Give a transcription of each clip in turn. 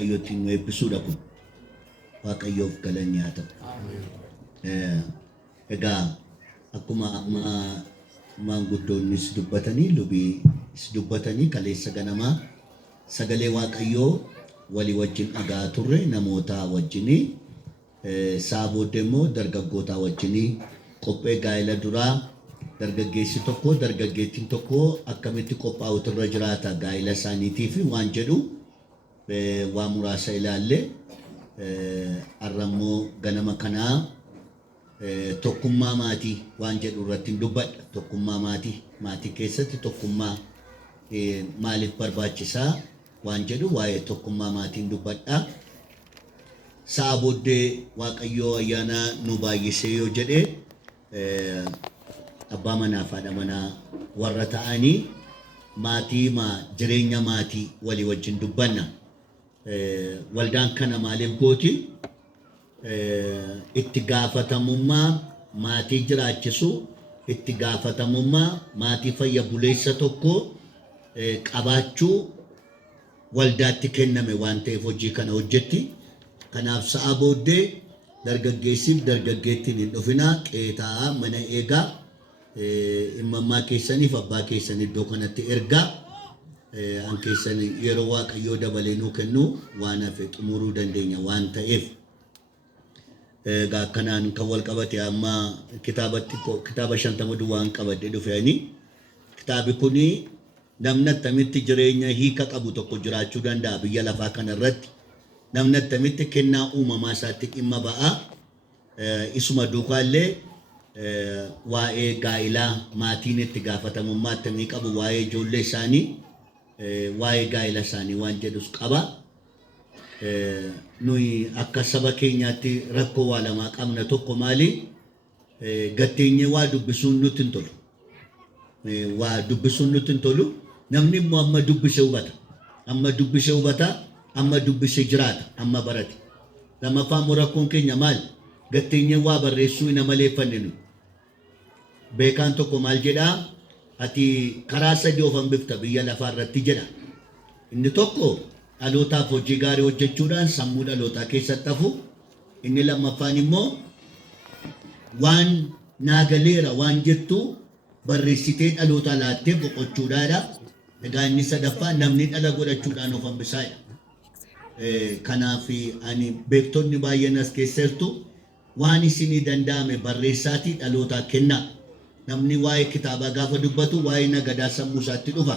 waaqayyootiin nu eebbisuudha kun. Waaqayyoof galanni haa ta'u. Egaa akkuma maanguddoonnis dubbatanii lubiis dubbatanii kaleessa ganamaa sagalee waaqayyoo walii wajjin dhagaa turre namoota wajjinii saa booddee immoo dargaggoota wajjinii qophee gaa'ela duraa dargaggeessi tokko dargaggeettiin tokko akkamitti qophaa'utu irra jiraata gaa'ela isaaniitii fi waan jedhu waa muraasa ilaalle arrammoo ganama kanaa tokkummaa maatii waan jedhu irratti dubbadha. Tokkummaa maatii keessatti tokkummaa maaliif barbaachisaa waan jedhu waa'ee tokkummaa maatiin dubbadha. Sa'a booddee waaqayyoo ayyaana nu baay'isee yoo jedhe abbaa manaa fi haadha manaa warra ta'anii jireenya maatii walii wajjin dubbanna. Waldaan kana maaliif gooti? Itti gaafatamummaa maatii jiraachisu, itti gaafatamummaa maatii fayya buleessa tokko qabaachuu waldaatti kenname waan ta'eef hojii kana hojjetti. Kanaaf sa'a booddee dargaggeessiif dargaggeettiin hin dhufinaa qeetaa mana eegaa imammaa keessaniif abbaa keessan iddoo kanatti ergaa an keessan yeroo waaqayyoo dabalee nuu kennu waan hafe xumuruu dandeenya waan ta'eef. Kanaan kan wal qabate amma kitaaba 50 duwwaan qabadde dhufeeni. Kitaabi kuni namni attamitti jireenya hiika qabu tokko jiraachuu danda'a biyya lafaa kana irratti. Namni attamitti kennaa uumamaa isaatti dhimma ba'a. Isuma duukaallee waa'ee gaa'ilaa maatiin itti gaafatamummaa attamii qabu waa'ee ijoollee isaanii waa'ee gaa'ila isaanii waan jedhus qaba. Nuyi akka saba keenyaatti rakkoo waa lamaa qabna tokko maali? Gatteenyee waa dubbisuun nutti hin tolu. Waa dubbisuun nutti hin tolu. Namni immoo amma dubbise hubata. Amma dubbise jiraata. Amma barate. Lammaffaa immoo rakkoon keenya maali? Gatteenyee waa barreessuu hin amaleeffanne nuyi. Beekaan tokko maal jedhaa? Ati karaa sadii of hambifta biyya lafaa irratti jedha. Inni tokko dhalootaaf hojii gaarii hojjechuudhaan sammuu dhalootaa keessatti hafu. Inni lammaffaan immoo waan naagaleera waan jettu barreessitee dhalootaa laattee boqochuudhaadha. Egaa inni sadaffaa namni dhala godhachuudhaan of hambisaadha. Kanaaf ani beektonni baay'een as keessattuu waan isinii danda'ame barreessaatii dhalootaa kennaa. Namni waa'ee kitaabaa gaafa dubbatu waa'ee nagadaa sammuu isaatti dhufa.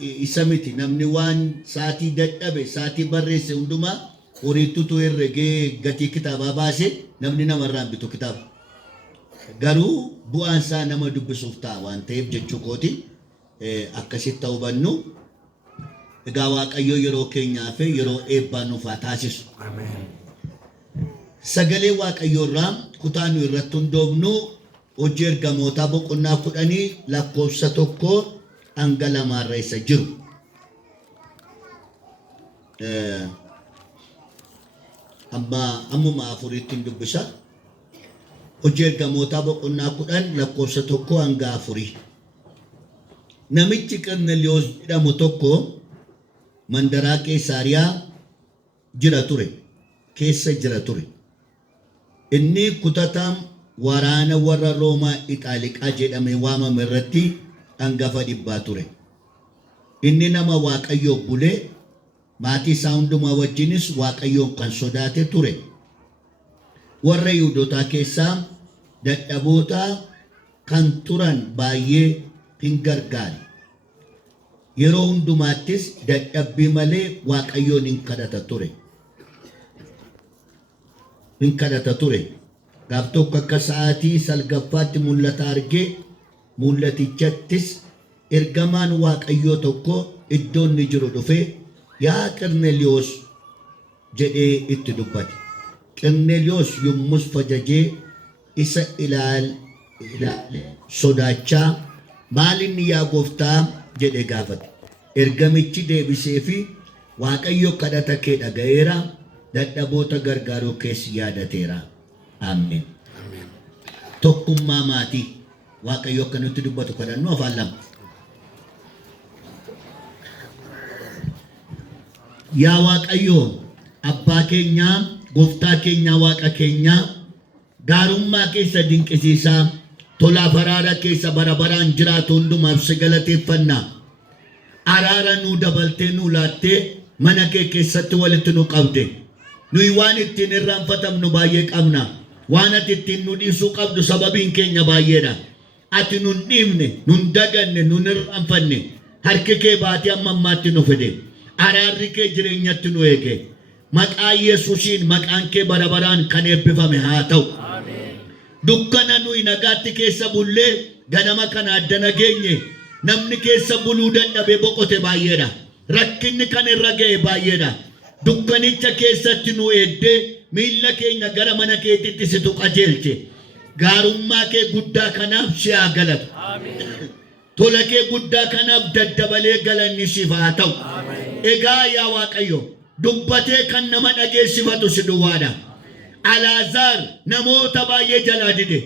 Isa miti namni waan saatii dadhabe saatii barreesse hundumaa horiittutu herregee gatii kitaabaa baase namni namarraan bitu kitaaba. Garuu bu'aan isaa nama dubbisuuf ta'a waan ta'eef jechuu kooti akkasitti hubannu. Egaa waaqayyo yeroo keenyaa fi yeroo eebbaa nuuf haa taasisu. Sagalee waaqayyoo irraa kutaa nu irratti hundoofnu hojii ergamootaa boqonnaa 10 lakkoofsa 1 hanga 2 irra isa jiru. Ammuma afuritti dubbisa. Hojii ergamootaa boqonnaa 10 lakkoofsa 1 hanga 4. Namichi Qarneliyoos jedhamu tokko mandaraa Qeesaariyaa keessa jira ture. Inni kutataan waraana warra Roomaa Ixaaliqaa jedhamee waamame irratti hangafa dhibbaa ture. Inni nama waaqayyoo bulee maatii isaa hundumaa wajjinis waaqayyoon kan sodaate ture. Warra Yihuudootaa keessaa dadhaboota kan turan baay'ee hin gargaare. Yeroo hundumaattis dadhabbii malee waaqayyoon hin kadhata ture. Gaaf tokko akka sa'aatii salgaffaatti mul'ata argee mul'atichattis ergamaan waaqayyoo tokko iddoo inni jiru dhufee yaa Qarneliyoos jedhee itti dubbate. Qarneliyoos yommus fajajee isa ilaale sodaachaa maal inni yaa gooftaa jedhe gaafate. Ergamichi deebisee fi waaqayyo kadhata kee dhaga'eera dadhaboota gargaaruu kees yaadateera. Amen. Tokkummaa maatii waaqayyo akka nutti dubbatu kadhannu afaan lama. yaa Waaqayyo abbaa keenya gooftaa keenya waaqa keenya gaarummaa keessa dinqisiisaa tola faraara keessa bara baraan jiraatu hundumaaf si galateeffannaa. Araara nuu dabaltee nuu laattee mana kee keessatti walitti nu qabde. Nuyi waan ittiin irraanfatamnu baay'ee qabna. Waan ati ittiin nu dhiisuu qabdu sababiin keenya baay'eedha. Ati nun dhiifne, nun daganne, nun irraanfanne. Harki kee baatee amma ammaatti nu fide. Araarri kee jireenyatti nu eege. Maqaa Yesuusiin maqaan kee bara baraan kan eebbifame haa ta'u. Dukkana nuyi nagaatti keessa bullee ganama kana adda nageenye namni keessa buluu dadhabee boqote baay'eedha. Rakkinni kan irra ga'e baay'eedha. Dukkanicha keessatti nu eeddee miilla keenya gara mana keetitti si qajeelche. Gaarummaa kee guddaa kanaaf si haa galatu. Tola kee guddaa kanaaf daddabalee galanni siif haa ta'u. Egaa yaa Waaqayyo dubbatee kan nama dhageessifatu si duwwaadha. Alaazaar namoota baay'ee jalaa dide.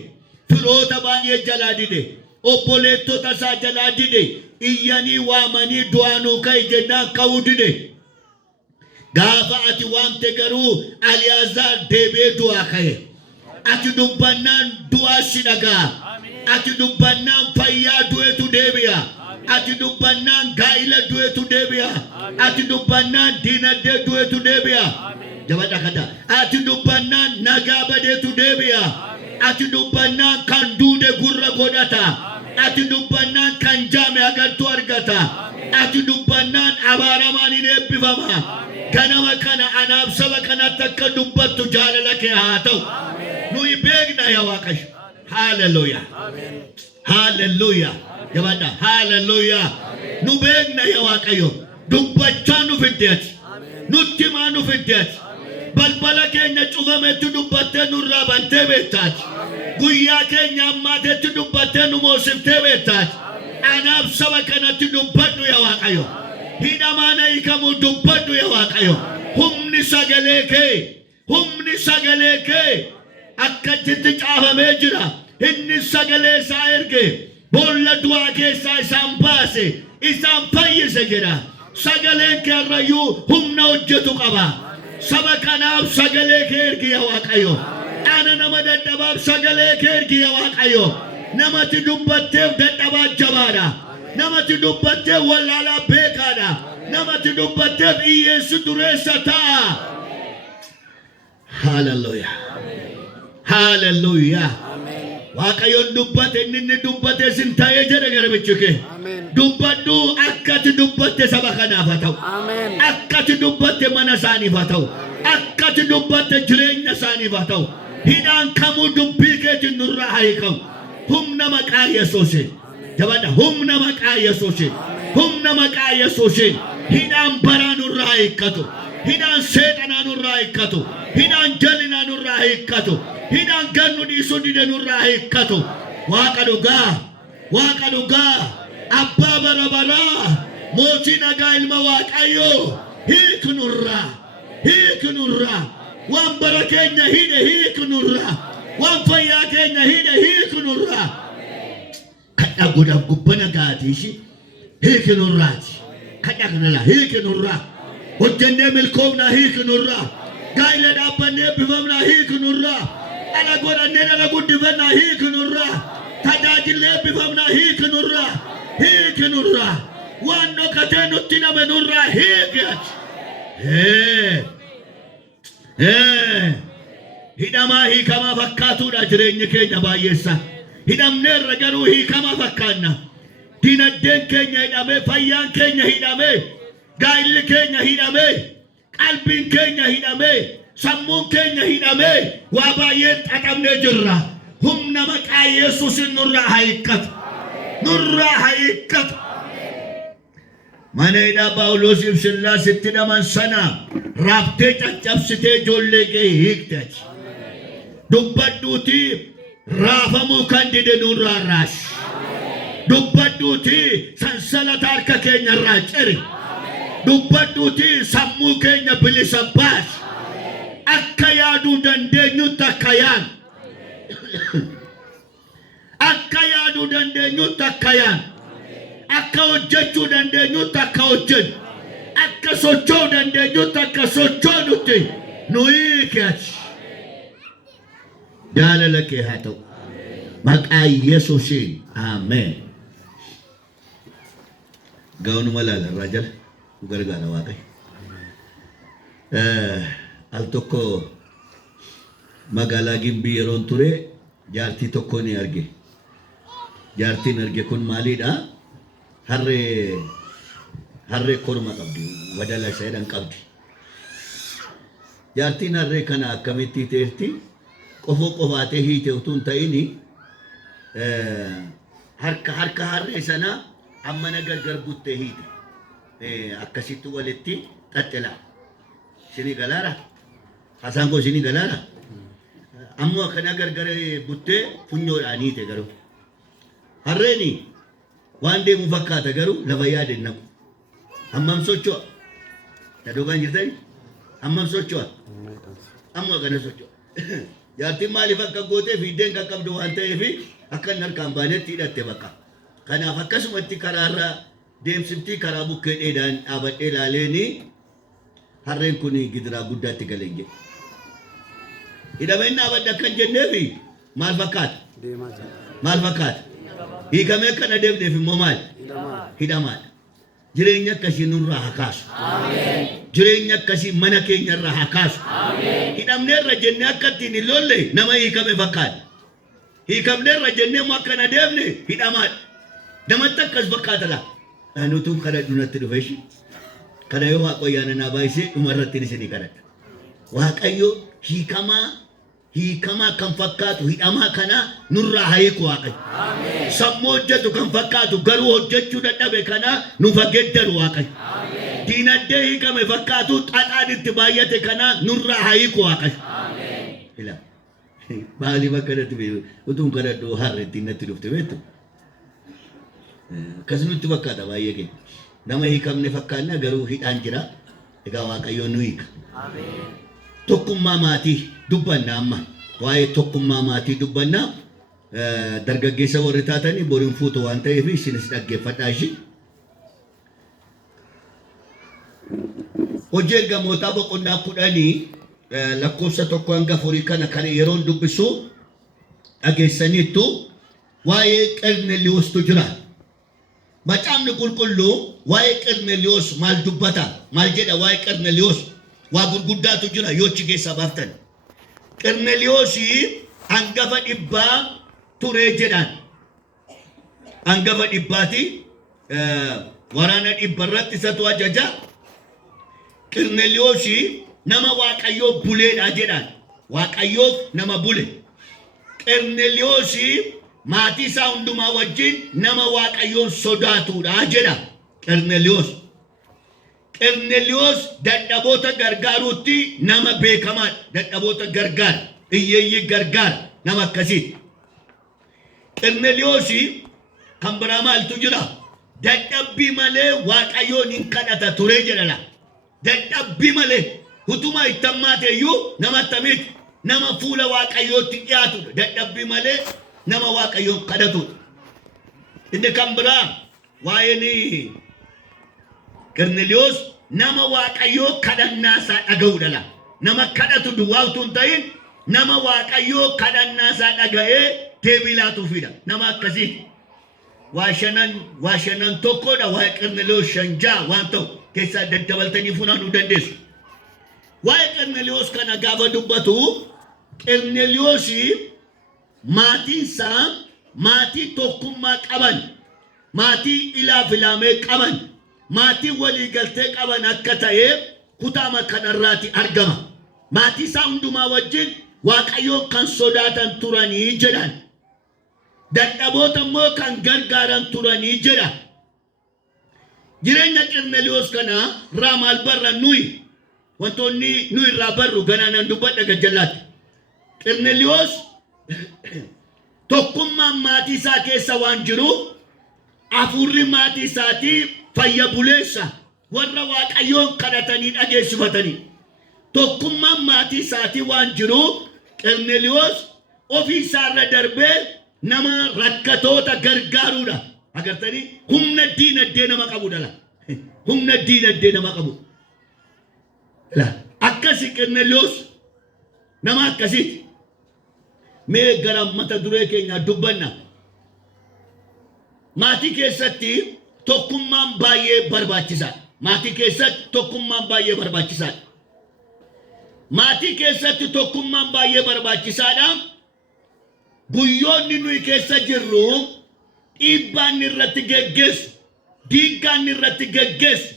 Firoota baay'ee jalaa dide. Obboleettota isaa jalaa dide. Iyyanii waamanii du'aanuu ka'e jennaan ka'uu dide. Gaafa ati waamte garuu Alaazaar deebee du'aa ka'e. Ati dubbannaan du'aa si dhaga'a. Ati dubbannaan fayyaa du'etu deebi'a. Ati dubbannaan gaa'ila du'etu deebi'a. Ati dubbannaan diinagdee du'etu deebi'a. Jabadha kada. Ati dubbannaan nagaa badeetu deebi'a. Ati dubbannaan kan duude gurra godhata. Ati dubbannaan kan jaame agartuu argata. Ati dubbannaan abaaramaan hin eebbifama. Ganama kana anaaf saba kanatti akka dubbattu jaalala kee haa ta'u. Nuyi beekna yaa Waaqayyo. Hallelujah. Hallelujah. Jabadha. Hallelujah. Nu beekna yaa Waaqayyo. Dubbachaa nu fiddeeti. Nutti himaa nu fiddeeti. Balbala keenya cufametti dubbattee nurraa bantee beektaati. Guyyaa keenya ammaatetti dubbattee nu moosiftee beektaati. Anaaf saba kanatti dubbadhu yaa Waaqayyo. Hidhamaan hiikamu dubbadhu yaa Waaqayyo. Humni sagalee kee. Humni sagalee kee. Akkasitti caafamee jira. Inni sagalee isaa erge. Boolla du'aa keessaa isaan baase. Isaan fayyise jedha. Sagaleen kee irrayyuu humna hojjetu qaba. Saba kanaaf sagalee kee ergi yaa Waaqayyo. Ana nama dadhabaaf sagalee kee ergi yaa Waaqayyo. Namatti dubbatteef dadhabaa jabaadha. Namatti dubbatteef wallaalaa beekaadha. Namatti dubbatteef hiyyeessi dureessa ta'a. Hallelujah. Hallelujah. Waaqayyoon dubbate inni dubbate sin ta'ee jedhe garbichi kee. Dubbadhu akkati dubbatte saba kanaaf haa ta'u. Akkati dubbatte mana isaaniif haa ta'u. Akkati dubbatte jireenya isaaniif haa ta'u. Hidhaan kamuu dubbii keetiin nurraa haa hiikamu. Humna maqaa Yesuusiin. Jabadha. Humna maqaa Yesuusiin. Humna maqaa Yesuusiin. Hidhaan baraa nurraa haa hiikkatu. Hidhaan seexanaa nurraa haa hiikkatu. Hidhaan jallinaa nurraa haa hiikkatu. Hidhaan gannu dhiisuu dide nurraa haa hiikkatu. Waaqa dhugaa. Waaqa dhugaa. Abbaa bara baraa. Mootii nagaa ilma Waaqayyoo. Hiiku nurraa. Hiiku nurraa. Waan bara keenya hidhe hiiku nurraa. Waan fayyaa keenya hidhe hiiku nurraa. Kadha godhaaf gubbana gaatiishi. Hiiku nurraati. Kadha kanala hiiku nurraa. Hojjennee milkoomnaa hiiku nurraa. Gaa'ila dhaabbannee bifamnaa hiiku nurraa. Ala godhannee ala guddifannaa hiiku nurraa. Tajaajillee bifamnaa hiiku nurraa. Hiiku nurraa. Waan dhokatee nutti name nurraa hiikeeti. Hidhamaa hiikamaa fakkaatuudha jireenyi keenya baay'eessa. Hidhamneerra garuu hiikamaa fakkaanna. Dinagdeen keenya hidhamee, fayyaan keenya hidhamee, gaa'illi keenya hidhamee, qalbiin keenya hidhamee, sammuun keenya hidhamee, waa baay'ee xaxamnee jirra. Humna maqaa Yesuusin nurraa haa hiikkatu. Nurraa haa hiikkatu. Mana hidhaa Phaawulosiif Sillaasitti hidhaman sana raaftee caccabsitee ijoollee kee hiikteeti. Dubbadhuuti raafamuu kan dide nurraa raashi. Dubbadhuuti sansalata harka keenya irraa ciri. Dubbadhuuti sammuu keenya bilisa baasi. Akka yaaduu dandeenyutti akka yaadu. Akka yaaduu dandeenyutti akka yaadu. Akka hojjechuu dandeenyutti akka hojjennu. akka socho'uu dandeenyutti akka sochoonutti nuyi keechi. Jaalala kee haa ta'u. Maqaa Yesuusiin. Ameen. Gaa'onuma ilaalarraa jala nu gargaara Waaqayyo. Al tokko magaalaa Gimbii yeroon ture jaartii tokko ni arge. Jaartiin arge kun maalidha? Harree korma qabdi, wadala isheedhaan qabdi. Jaartiin harree kana akkamitti teerti? Qofaatee hiite utuu hin ta'ini harka harree sana amma gargar buttee hiite. Akkasitti walitti xaxxila. Isinii galaara? Hasaan koo isinii galaara? Ammoo akkana gargar buttee funyoodhaan hiite garuu. Harreeni waan deemu fakkaata garuu lafa yaade namu. Ammam socho'a. Dhadhoogaan jirtani? Ammam socho'a. Ammoo akkana socho'a. Jaartiin maaliif akka gootee fiiddeen kan qabdu waan ta'eef akka inni harkaan baanetti hidhatte bakka. Kanaaf akkasumatti karaarra deemsiftii karaa bukkee dheedhaan dhaabadhee ilaaleeni harreen kun gidiraa guddaatti galee jedhe. Hidhameen dhaabadhe akkan jenneefi maal fakkaata? Maal fakkaata? Hiikamee akka na deemneef immoo maal? Hidhamaadha. Jireenya akkasii nurraa haa kaasu. Jireenya akkasii mana keenyarraa haa kaasu. Hidhamneerra jennee akka ittiin hin lolle nama hiikame fakkaata. Hiikamneerra jennee immoo akka na deemne hidhamaadha. Namatti akkas fakkaata laa. Nutu kana dhunatti dhufe ishii. Kana yoo Waaqayyo naa baay'isee dhumarratti isinii kadhadha. Waaqayyo hiikamaa kan fakkaatu hidhamaa kana nurraa haa hiiku Waaqayyo. Sammuu hojjetu kan fakkaatu garuu hojjechuu dadhabe kana nu fageeddaru Waaqayyo. Diinagdee hiikame fakkaatu xaxaan itti baay'ate kana nurraa haa hiiku Waaqayyo. Maaliif akkanatti beeku? Utuun kadhadhu harree ittiin natti dhufte beektu? Akkasumas fakkaata baay'ee keenya. Nama hiikamne fakkaanna garuu hidhaan jira. Egaa Waaqayyoon nu hiika. Tokkummaa maatii dubbanna amma. Waa'ee tokkummaa maatii dubbanna. Dargaggeessa warri taatanii boriin fuutu waan ta'eef isinis dhaggeeffadhaa ishii. Hojii ergamootaa boqonnaa 10 lakkoofsa 1 hanga 4 kana yeroon dubbisu dhageessaniittu waa'ee Qarmeeliyoostu jira. Macaafni qulqulluu waa'ee Qarmeeliyoos maal dubbata? Maal jedha waa'ee Qarmeeliyoos? Waa gurguddaatu jira yoo achi keessaa baaftan. Qarmeeliyoosii hangafa dhibbaa turee jedhaan. Hangafa dhibbaati waraana dhibbarratti isatu ajaja. Qarmeeliyoosii nama Waaqayyoo buleedha jedhaan. Waaqayyoof nama bule. Qarmeeliyoosii maatii isaa hundumaa wajjin nama Waaqayyoon sodaatudha jedha Qarmeeliyoos. Qarmeeliyoos dadhaboota gargaaruutti nama beekamaadha. Dadhaboota gargaara. Hiyyeeyyii gargaara. Nama akkasiiti. Qarmeeliyoosii kan biraa maaltu jira? Dadhabbii malee Waaqayyoon hin kadhata ture jedhana. Dadhabbii malee utuma ittammaate iyyuu nama attamiiti? Nama fuula Waaqayyootti dhiyaatudha. Dadhabbii malee nama Waaqayyoon kadhatudha. Inni kan biraa waa'een Qarmeeliyoos nama Waaqayyoo kadhannaa isaa dhaga'uudha. Nama kadhatu duwwaa utuu hin ta'in nama Waaqayyoo kadhannaa isaa dhaga'ee deebii laatuufidha. Nama akkasiiti. Waa shanan tokkodha waa'ee Qarmeeliyoos 5 waan ta'u keessaa daddabaltanii funaanuu dandeessu. Waa'ee Qarmeeliyoos kana gaafa dubbatu Qarmeeliyoosii maatiin isaa maatii tokkummaa qaban, maatii ilaafilamee qaban, maatii waliigaltee qaban akka ta'e kutaama kanarraati argama. Maatii isaa hundumaa wajjin Waaqayyoo kan sodaatan turanii jedhan. Dadhaboota immoo kan gargaaran turanii jedha. Jireenya Qarmeeliyoos kana irraa maal barra nuyi? Wantoonni nuyi irraa barru ganaanan dubbadha gajjallaatti. Qarmeeliyoos tokkummaan maatii isaa keessa waan jiru afurri maatii isaatii fayya buleessa warra Waaqayyoon kadhatanii dhageessifatanii. Tokkummaan maatii isaatii waan jiru Qarmeeliyoos ofii isaarra darbee nama rakkatoota gargaaruudha. Agartanii humna diinagdee nama qabudha. humna diinagdee nama qabu. Akkasi Qerneelewoos nama akkasiiti. Mee gara mata duree keenya dubbanna. Maatii keessatti tokkummaan baay'ee barbaachisaadha. Maatii keessatti tokkummaan baay'ee barbaachisaadha. Maatii keessatti tokkummaan baay'ee barbaachisaadha. Guyyoonni nuyi keessa jirru dhiibbaan irratti geggeessu, diiggaan irratti geggeessu.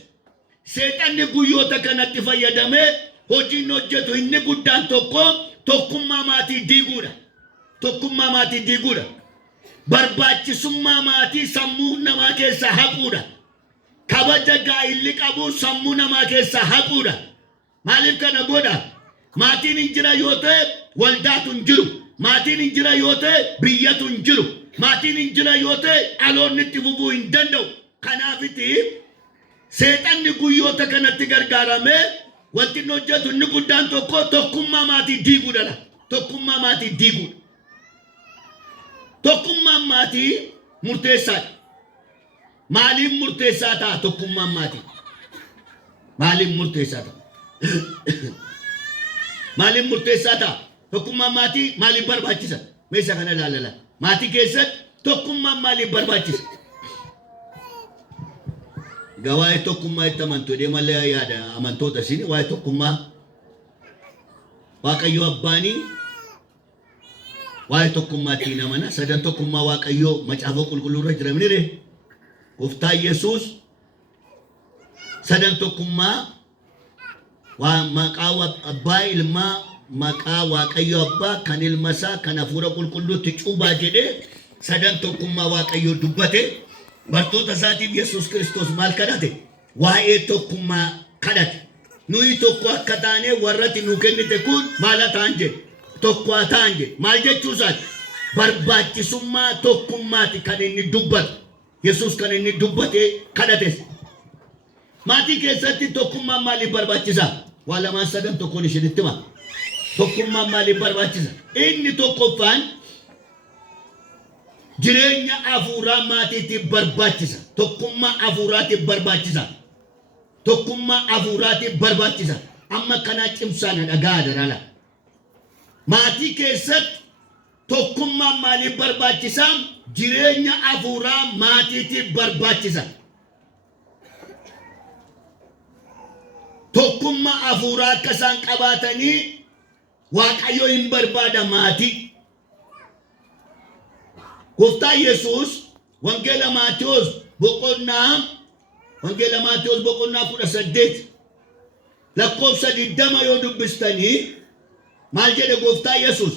Seexanni guyyoota kanatti fayyadamee hojiin hojjetu inni guddaan tokko tokkummaa maatii diiguudha. Tokkummaa maatii diiguudha. Barbaachisummaa maatii sammuu namaa keessaa haquudha. Kabaja gaa'illi qabu sammuu namaa keessaa haquudha. Maaliif kana godha? Maatiin hin jira yoo ta'e waldaatu hin jiru. Maatiin hin jira yoo ta'e biyyatu hin jiru. Maatiin hin jira yoo ta'e dhaloonni itti fufuu hin danda'u. Kanaafiti seexanni guyyoota kanatti gargaaramee wanti inni hojjetu inni guddaan tokko tokkummaa maatii diiguudha. Tokkummaa maatii diiguudha. Tokkummaan maatii murteessaadha. Maaliif murteessaa ta'a tokkummaan maatii? Maaliif murteessaa ta'a? Maaliif murteessaa ta'a? Tokkummaan maatii maaliif barbaachisa? Meeshaa kana ilaalala. Maatii keessatti tokkummaan maaliif barbaachisa? Gawaa'ee tokkummaa itti amantu malee yaada amantoota isin waa'ee tokkummaa Waaqayyo abbaanii waa'ee tokkummaatti namana sadan tokkummaa Waaqayyo macaafa qulqulluurra jira minire Gooftaa Yesuus sadan tokkummaa waa maqaa abbaa ilmaa maqaa Waaqayyo abbaa kan ilma isaa kan hafuura qulqulluutti cuubaa jedhee sadan tokkummaa Waaqayyo dubbate. Bartoota isaatiif Yesuus Kiristoos maal kadhate? Waa'ee tokkummaa kadhate. Nuyi tokko akka taane warratti nu kennite kun maal ta'an jedhe? Tokko ta'an jedhe. Maal jechuu isaati? Barbaachisummaa tokkummaati kan inni dubbate. Yesuus kan inni dubbate kadhates. Maatii keessatti tokkummaan maaliif barbaachisa? Waa lamaan sadan tokkoon ishinitti hima. Tokkummaan maaliif barbaachisa? Inni tokkoffaan jireenya hafuuraa maatiitiif barbaachisa. Tokkummaa hafuuraatiif barbaachisa. Tokkummaa hafuuraatiif barbaachisa. Amma kana cimsaan dhagaa darala. Maatii keessatti tokkummaan maaliif barbaachisa? Jireenya hafuuraa maatiitiif barbaachisa. Tokkummaa hafuuraa akka isaan qabaatanii Waaqayyo hin barbaada maatii. Gooftaa Yesuus wangeela Maatewos boqonnaa 18 lakkoofsa 20 yoo dubbistanii maal jedhe Gooftaa Yesuus?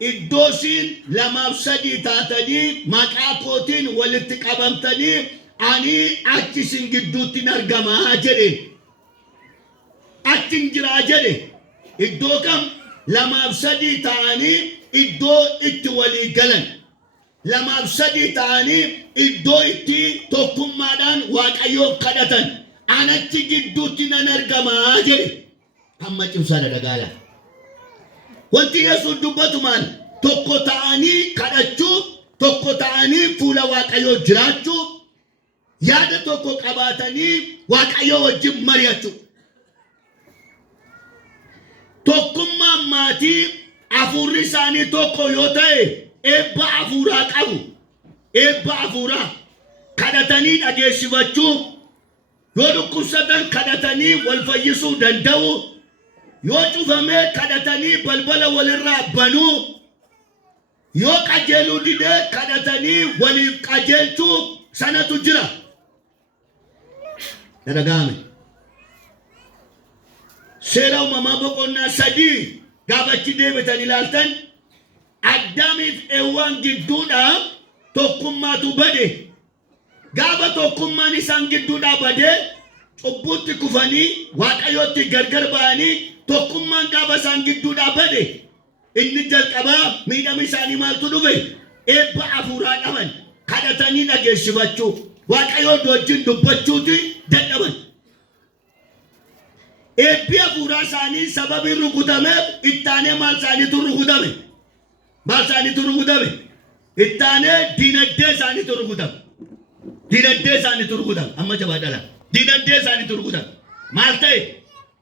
Iddoo isin lamaaf sadii taatanii maqaa kootiin walitti qabamtanii ani achi isin gidduutti argamaa jedhe. Achin jiraa jedhe. Iddoo kam? Lamaaf sadii ta'anii iddoo itti walii galan. Lamaaf sadii ta'anii iddoo itti tokkummaadhaan Waaqayyoof kadhatan. Anachi gidduutti nan argamaa jedhe. Hamma cimsaadha dhagaala. Wanti Yesuus dubbatu maal? Tokko ta'anii kadhachuu, tokko ta'anii fuula Waaqayyoo jiraachuu, yaada tokko qabaatanii Waaqayyoo wajjin mari'achuu. Tokkummaan maatii hafuurri isaanii tokko yoo ta'e eebba hafuuraa qabu. Eebba hafuuraa kadhatanii dhageessifachuu, yoo dhukkubsatan kadhatanii wal fayyisuu danda'u, yoo cufamee kadhatanii balbala walirraa banuu, yoo qajeeluu didee kadhatanii waliif qajeelchuu sanatu jira. Dhaga'ame. Seera uumamaa boqonnaa 3 gaafachi deebitan ilaaltan Addaamiif Ewwaan gidduudhaa tokkummaatu bade. Gaafa tokkummaan isaan gidduudhaa bade cubbuutti kufanii Waaqayyootti gargar ba'anii tokkummaan gaafa isaan gidduudhaa bade. Inni jalqabaa miidhama isaanii maaltu dhufe? Eebba hafuuraa dhaban. Kadhatanii dhageessifachuu, Waaqayyoo wajjin dubbachuuti dadhaban. Eebbi hafuuraa isaanii sababii rukutameef ittaanee maal isaaniitu rukutame? Maal isaaniitu rukutame? Ittaanee dinagdee isaaniitu rukutame. Dinagdee isaaniitu rukutame. Amma jabaadhala. dinagdee isaaniitti rukutan. Maal ta'e?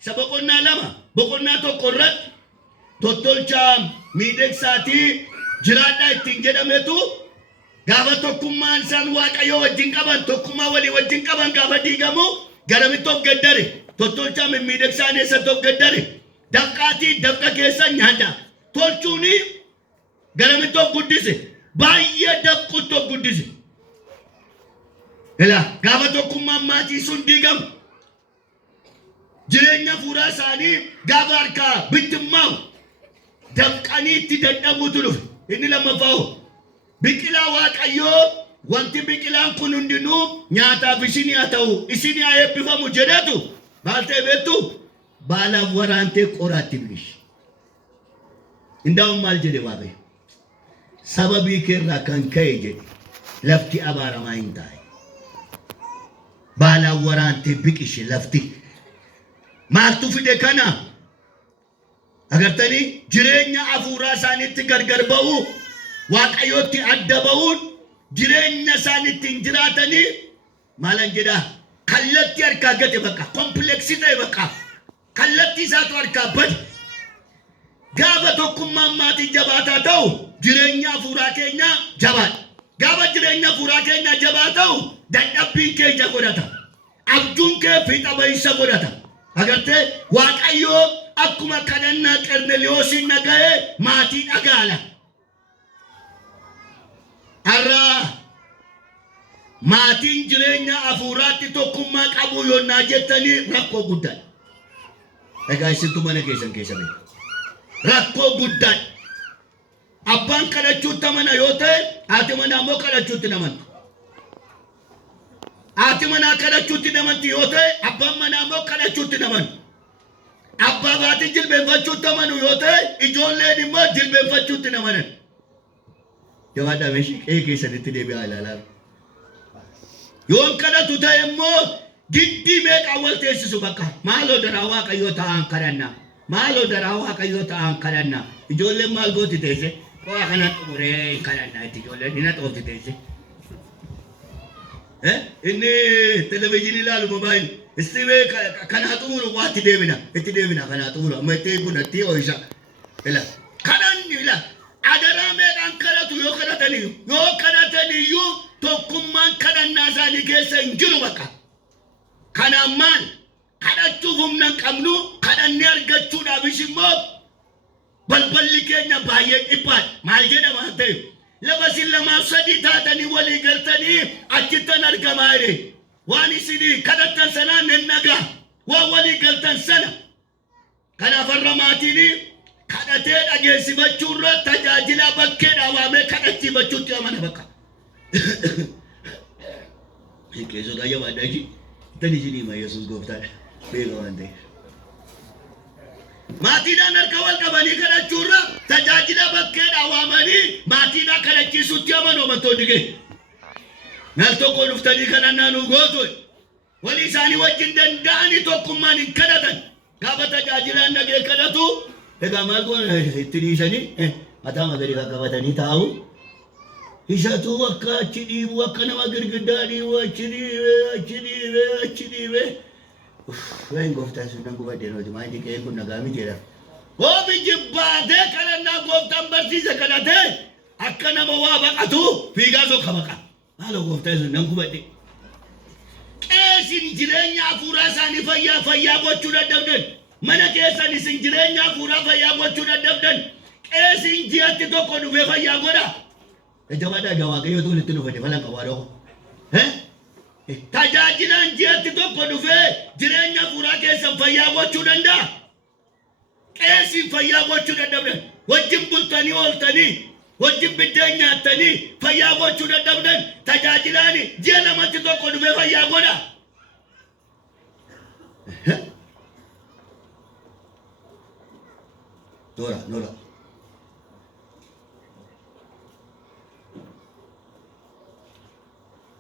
Isa boqonnaa lama boqonnaa tokko irratti tottolchaa miidhagsaatii jiraadhaa ittiin jedhametu gaafa tokkummaan isaan Waaqayyoo wajjin qaban tokkummaa walii wajjin qaban gaafa diigamu garamitti of gaddare tottolchaa miidhagsaan eessatti of gaddare dafqaatii dafqa keessa nyaata tolchuuni garamitti of guddise baay'ee dafqutti of guddise. Ela gaafa tokkummaan maatii sun diigamu jireenya fuuraa isaanii gaafa harkaa bittimmaa'u dafqanii itti dadhabuutu dhufe. Inni lammaffaa biqilaa Waaqayyoo wanti biqilaan kun hundinuu nyaataaf isinii haa ta'u isinii haa eebbifamu jedhetu maal ta'e beektu baalaaf waraantee qoraatti biqilche. Indaa'uun maal jedhe Waaqayyo sababii keerraa kan ka'e jedhe lafti abaaramaa hin taane baalaaf waraantee biqilche lafti maaltu fide kana agartanii jireenya hafuuraa isaaniitti gargar ba'uu Waaqayyootti adda ba'uun jireenya isaaniitti hin jiraatanii maalan jedha kallattii harkaa gate bakka kompleksii ta'e bakka kallattii isaatu harkaa bade gaafa tokkummaan maatii jabaataa ta'u jireenya hafuuraa keenya jabaadha gaafa jireenya hafuuraa keenya jabaa ta'u dadhabbiin keenya godhata abjuun kee fiixa ba'iinsa godhata agartee Waaqayyoo akkuma kadhannaa Qarmeliyoosiin dhaga'ee maatii dhagaala. Har'a maatiin jireenya hafuuraatti tokkummaa qabu yoonnaa jettanii rakkoo guddaadha. Egaa isintu mana keessan keessa beeku. Rakkoo guddaadha. Abbaan kadhachuutti amana yoo ta'e haati manaa immoo kadhachuutti namantu. Haati manaa kadhachuutti namanti yoo ta'e abbaan manaa immoo kadhachuutti namantu. Abbaa baatiin jilbeenfachuutti amanu yoo ta'e ijoolleen immoo jilbeenfachuutti namanan. Jabaadhaa meeshii qe'ee keessanitti deebi'aa ilaalaa. Yoon kadhatu ta'e immoo giddii meeqaan wal teessisu bakka maaloo daraa Waaqayyoo ta'an kadhannaa maaloo daraa Waaqayyoo ta'an kadhannaa ijoolleen maal gooti teesse waa kana xumuree kadhannaa itti ijoolleen hina xoofti teesse. Inni televezyiinii ilaalu mobaayil istiimee kanaa xumuru waa itti deebina kanaa xumuru amma itti eeguudhatti ooyisha. Kadhanni ila adaraa meeqaan kadhatu yoo kadhataniyyuu tokkummaan kadhannaa isaanii keessa hin jiru bakka. Kanaan maal kadhachuuf humna hin qabnu kadhannee argachuudhaafis immoo balballi keenya baay'ee dhiphaadha. Maal jedhama ta'e lafa isin lamaaf sadii taatanii walii galtanii achittan argamaa jedhe waan isinii kadhattan sanaan hin nagaa waan walii galtan sana kanaaf har'a maatiin kadhatee dhageessifachuu irra tajaajila bakkeedhaa waamee kadhachiifachuutti amana bakka. Keessoo jabaadhaa ishii itti isinii ma Yesuus gooftaadha beeka waan ta'eef. Maatiidhaan harka wal qabanii kadhachuu irra tajaajila bakkeedhaa waamanii maatiidhaan kadhachiisuutti amanu amantoonni keenya. Maal tokko dhuftanii kadhannaa nu gootu walii isaanii wajjin danda'anii tokkummaan hin kadhatan gaafa tajaajilaan dhagee kadhatu egaa maal goona itti dhiisanii mataa magarii qaqqabatanii taa'u. Isatu akka achi dhiibu akka nama girgiddaa dhiibu achi dhiibe. Wayin gooftaan sun nan gubadhee nooti maa inni qe'een kun nagaa miteedha. Oomi jibbaatee kadhannaa gooftaan barsiise kadhatee akka nama waa baqatu fiigaa tokko baqa. Maaloo gooftaan sun nan gubadhe. Qeesin jireenya hafuuraa isaanii fayyaa gochuu dadhabdan. Mana keessan isin jireenya hafuuraa fayyaa gochuu dadhabdan. Qeesin ji'atti tokko dhufee fayyaa godha. Jabaadhaa Waaqayyootu walitti dhufate falan qabaadhoo. Tajaajilaan ji'atti tokko dhufee jireenya hafuuraa keessan fayyaa gochuu danda'a. Qeesiin fayyaa gochuu dadhabdan. Wajjin bultanii ooltanii wajjin biddeen nyaattanii fayyaa gochuu dadhabdan. Tajaajilaan ji'a lamatti tokko dhufee fayyaa godha. Noora.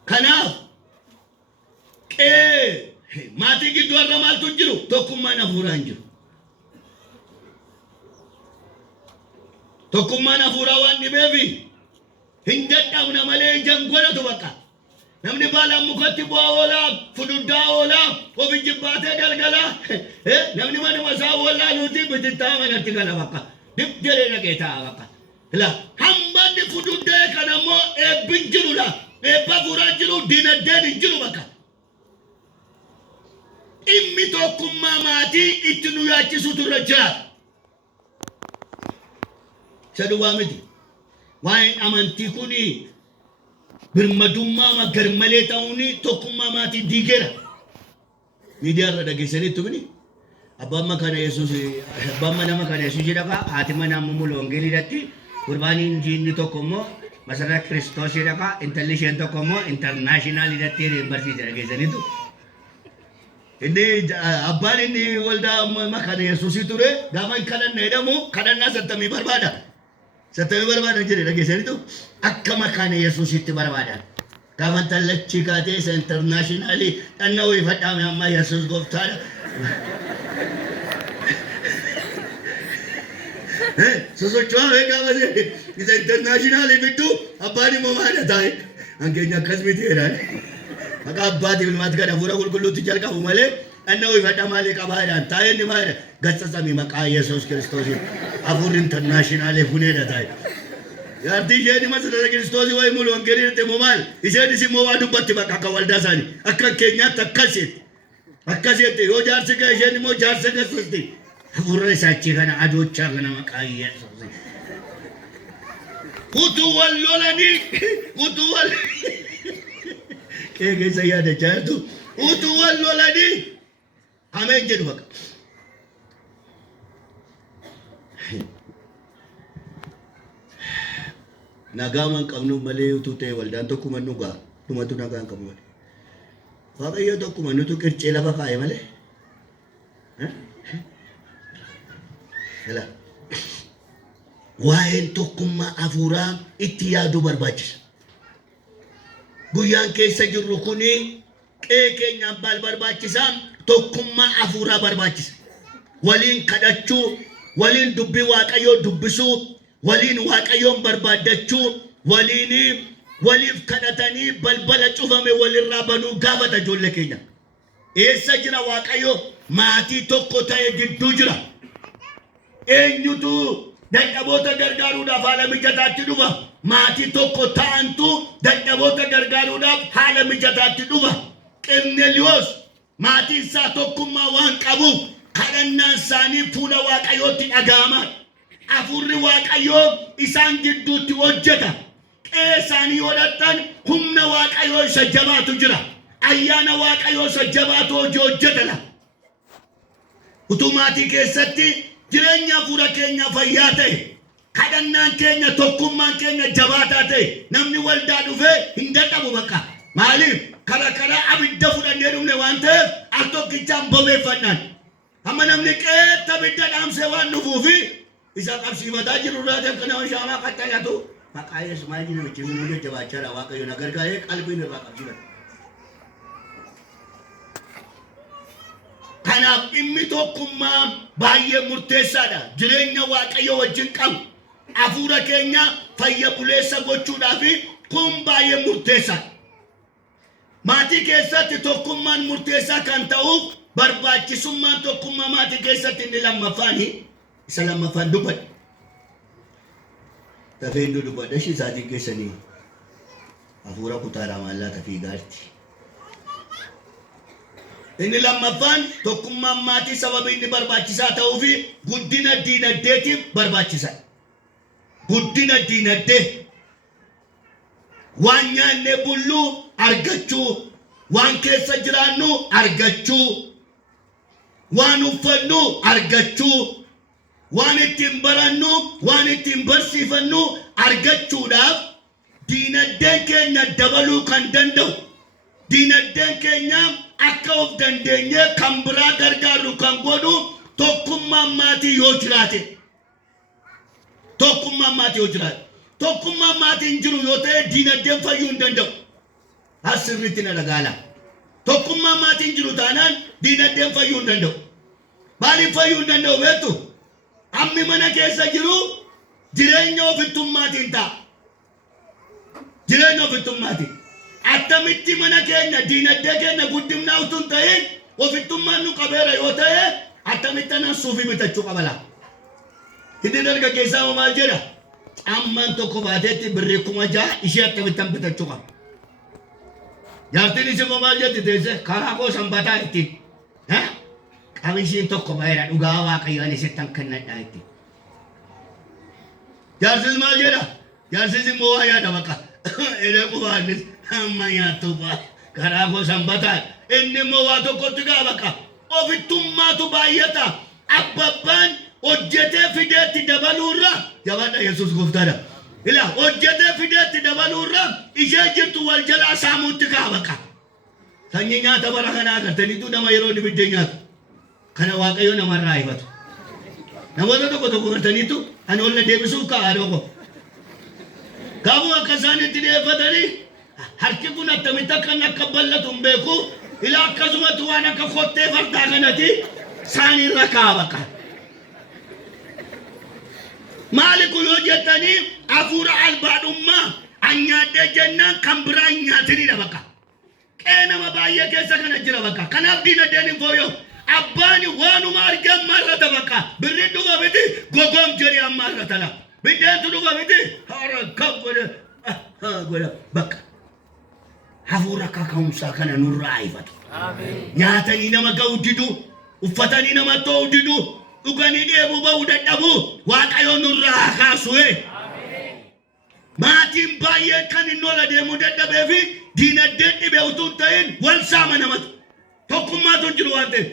Kanaaf maatii gidduu har'a maaltu jiru tokkummaan hafuuraa hin jiru. Tokkummaan hafuuraa waan dhibeefi hin dadhabna malee ijaan godhatu bakka. namni baala mukatti bu'aa oolaa fududdaa oolaa ofi jibbaatee galgala namni mana masaa oolaa nuti bitittaa manatti gala bakka dib jedhee dhaqee taa'a bakka la hambanni fududdee kana immoo eebbin jirudha eebba furaa jiru diinaddeen hin jiru bakka dhimmi tokkummaa maatii itti nu yaachisu turre jira saduwaa miti waa'een amantii kuni birmadummaa magarmalee ta'uuni tokkummaa maatii diigeera miidiyaa irra dhageessanitti mini abbaan makana yesuus abbaan nama kana yesuus jedhaka haati mana mumul wangeelidatti qurbaaniin jiinni tokko immoo masaraa kiristoos jedhaka intalli isheen tokko immoo intarnaashinaaliidatti barsiise dhageessanitu inni abbaan inni waldaa makana yesuusii ture gaafa hin kadhanne jedhamu kadhannaa 60 barbaada 60 barbaada jedhe dhageessanitu akka makana yesuusitti barbaada gaafa intallachi kaatee isa intarnaashinaali dhanna wayii fadhaame amma yesuus gooftaadha sosochoa gaafa isa intarnaashinaali biddu abbaan immoo maadha taa'e hankeenya akkas miti jedhaan maqaa abbaatiif ilmaatti kan hafuura qulqulluutti jalqabu malee dhanna wayii fadhaa maalii qabaa jedhaan taa'e inni maadha gatsasami maqaa yesuus kiristoosiin hafuurri intarnaashinaali funeedha taa'e yaartii isheen masarara kiristoosii wayii mulu wangeelii irratti immoo maal isheenis immoo waa dubbatti bakka akka waldaa isaanii akka keenyaatti akkasitti yoo jaarsi ga'e isheen immoo jaarsa gassasti hafuurra isaachii kana adoochaa kana maqaa yesuus utuu wal lolanii utuu wal keessa yaadachaa jirtu utuu wal lolanii ameen jedhu bakka nagaman qabnu malee utuu ta'e waldaan tokkuma nu gaa dhumatu nagaan qabu malee waaqayyo tokkuma nutu qircee lafa kaa'e malee waa'een tokkummaa hafuuraa itti yaaduu barbaachisa guyyaan keessa jirru kuni qe'ee keenyaan baal barbaachisaa tokkummaa hafuuraa barbaachisa waliin kadhachuu waliin dubbii waaqayyoo dubbisuu waliin waaqayyoon barbaadachuu waliif kadhatanii balbala cufame walirraa banuu gaafata ijoollee keenya eessa jira waaqayyo maatii tokko ta'e gidduu jira eenyutu dadhaboota gargaaruudhaaf haala mijataatti dhufa maatii tokko ta'antu dadhaboota gargaaruudhaaf haala mijataatti dhufa Qirneeliyoos maatii isaa tokkummaa waan qabuuf kadhannaan isaanii fuula waaqayyootti dhaga'ama hafuurri waaqayyoo isaan gidduutti hojjeta qe'ee isaanii godhatan humna waaqayyoo isa jabaatu jira ayyaana waaqayyoo isa jabaatu hojjetala utuu maatii keessatti jireenya hafuura keenya fayyaa ta'e kadhannaan keenya tokkummaan keenya jabaataa ta'e namni waldaa dhufee hin dadhabu bakka maaliif karaa abidda fudhannee dhumne waan ta'eef al tokkichaan bobeeffannaan amma namni qeetta abidda dhaamsee waan dhufuufi isa qabsiifataa jiru irraa akkana shaamaa qaxxaayatu maqaa yesuus maayii namichi minuu jajjabaachaa waaqayyo na gargaaree qalbiin irraa qabsiifata kanaaf dhimmi tokkummaa baay'ee murteessaadha jireenya waaqayyo wajjin qabu hafuura keenya fayya buleessa gochuudhaaf kun baay'ee murteessaadha maatii keessatti tokkummaan murteessaa kan ta'uuf barbaachisummaan tokkummaa maatii keessatti inni lammaffaani isa lammaffaan dubbadha tafeen dubbadha ishii isaatiin keessanii hafuura kutaadhaa maallaa fi gaarti inni lammaffaan tokkummaan maatii sababii inni barbaachisaa ta'uu fi guddina diinagdeetiif barbaachisaa guddina diinagdee waan nyaannee bulluu argachuu waan keessa jiraannu argachuu waan uffannu argachuu waan ittiin barannu waan ittiin barsiifannu argachuudhaaf diinagdeen keenya dabaluu kan danda'u diinagdeen keenya akka of dandeenyee kan biraa gargaaru kan godhu tokkummaan maatii yoo jiraate tokkummaan maatiin jiru yoo ta'e diinagdeen fayyuu hin danda'u asirritti na dhagaala tokkummaan maatiin jiru taanaan diinagdeen fayyuu hin danda'u maaliif fayyuu hin danda'u beektu ammi mana keessa jiru jireenya ofittummaatiin ta'a jireenya ofittummaatiin attamitti mana keenya diinagdee keenya guddimnaa utuu hin ta'in ofittummaan nu qabeera yoo ta'e attamitti anan suufii bitachuu qaba laa. Hiddi dargaggeessaa moo maal jedha? Amman tokko baateetti birrii 6,000 ishee akkamittan bitachuu qaba. Jaartiin isin moo maal jetti teesse karaa koo sanbataa itti. Qabishiin tokko baay'eedha dhugaa waaqayyoon isittan kennadhaa itti. Jaarsis maal jedha? Jaarsis immoo waa yaada baqa. Edee qubaanis amma nyaattu karaa koo sanbataa. Inni immoo waa tokkotti gaa baqa. Ofittummaatu baay'ata. Abbabbaan hojjetee fideetti dabaluurra jabaadha Yesuus gooftaadha. Ila hojjetee fideetti dabaluurra ishee jirtu wal jalaa saamuutti kaa baqa. Sanyii nyaata bara kanaa agartaniitu nama yeroo inni biddeen nyaatu. Kana waaqayyo namarraa hifatu. Namoota tokko gartaniitu ani ol deebisuuf kaa'aa dhoko. Gaafuma akka isaan itti dhiyeeffatanii harki kun attamitti akka bal'atu hin beeku. Ila akkasumatti waan akka kottee fardaa kanatti saanirra kaa baqa. Maali kun yoo jettanii hafuura albaadhummaa anyaadhee jennaan kan biraa hin nyaatinidha bakka. Qeenama baay'ee keessa kana jira bakka. Kanaaf diinagdeen hin fooyya'u. Abbaani waanuma argan marrata bakka. Birri dhuga miti gogoom jedhee amma marrata la. Biddeentu dhuga miti harka godha bakka. Hafuura kaka'umsaa kana nurraa ifatu. Nyaatanii nama ga'u didu, uffatanii nama ta'u didu. Dhuganii dheebuu ba'uu dadhabuu waaqayyoon nurraa kaasu'e. Maatiin baay'een kan inni ola deemuu dadhabee fi diinagdeen dhibee utuu hin ta'in wal saama namatu. Tokkummaatu hin jiru waan ta'eef.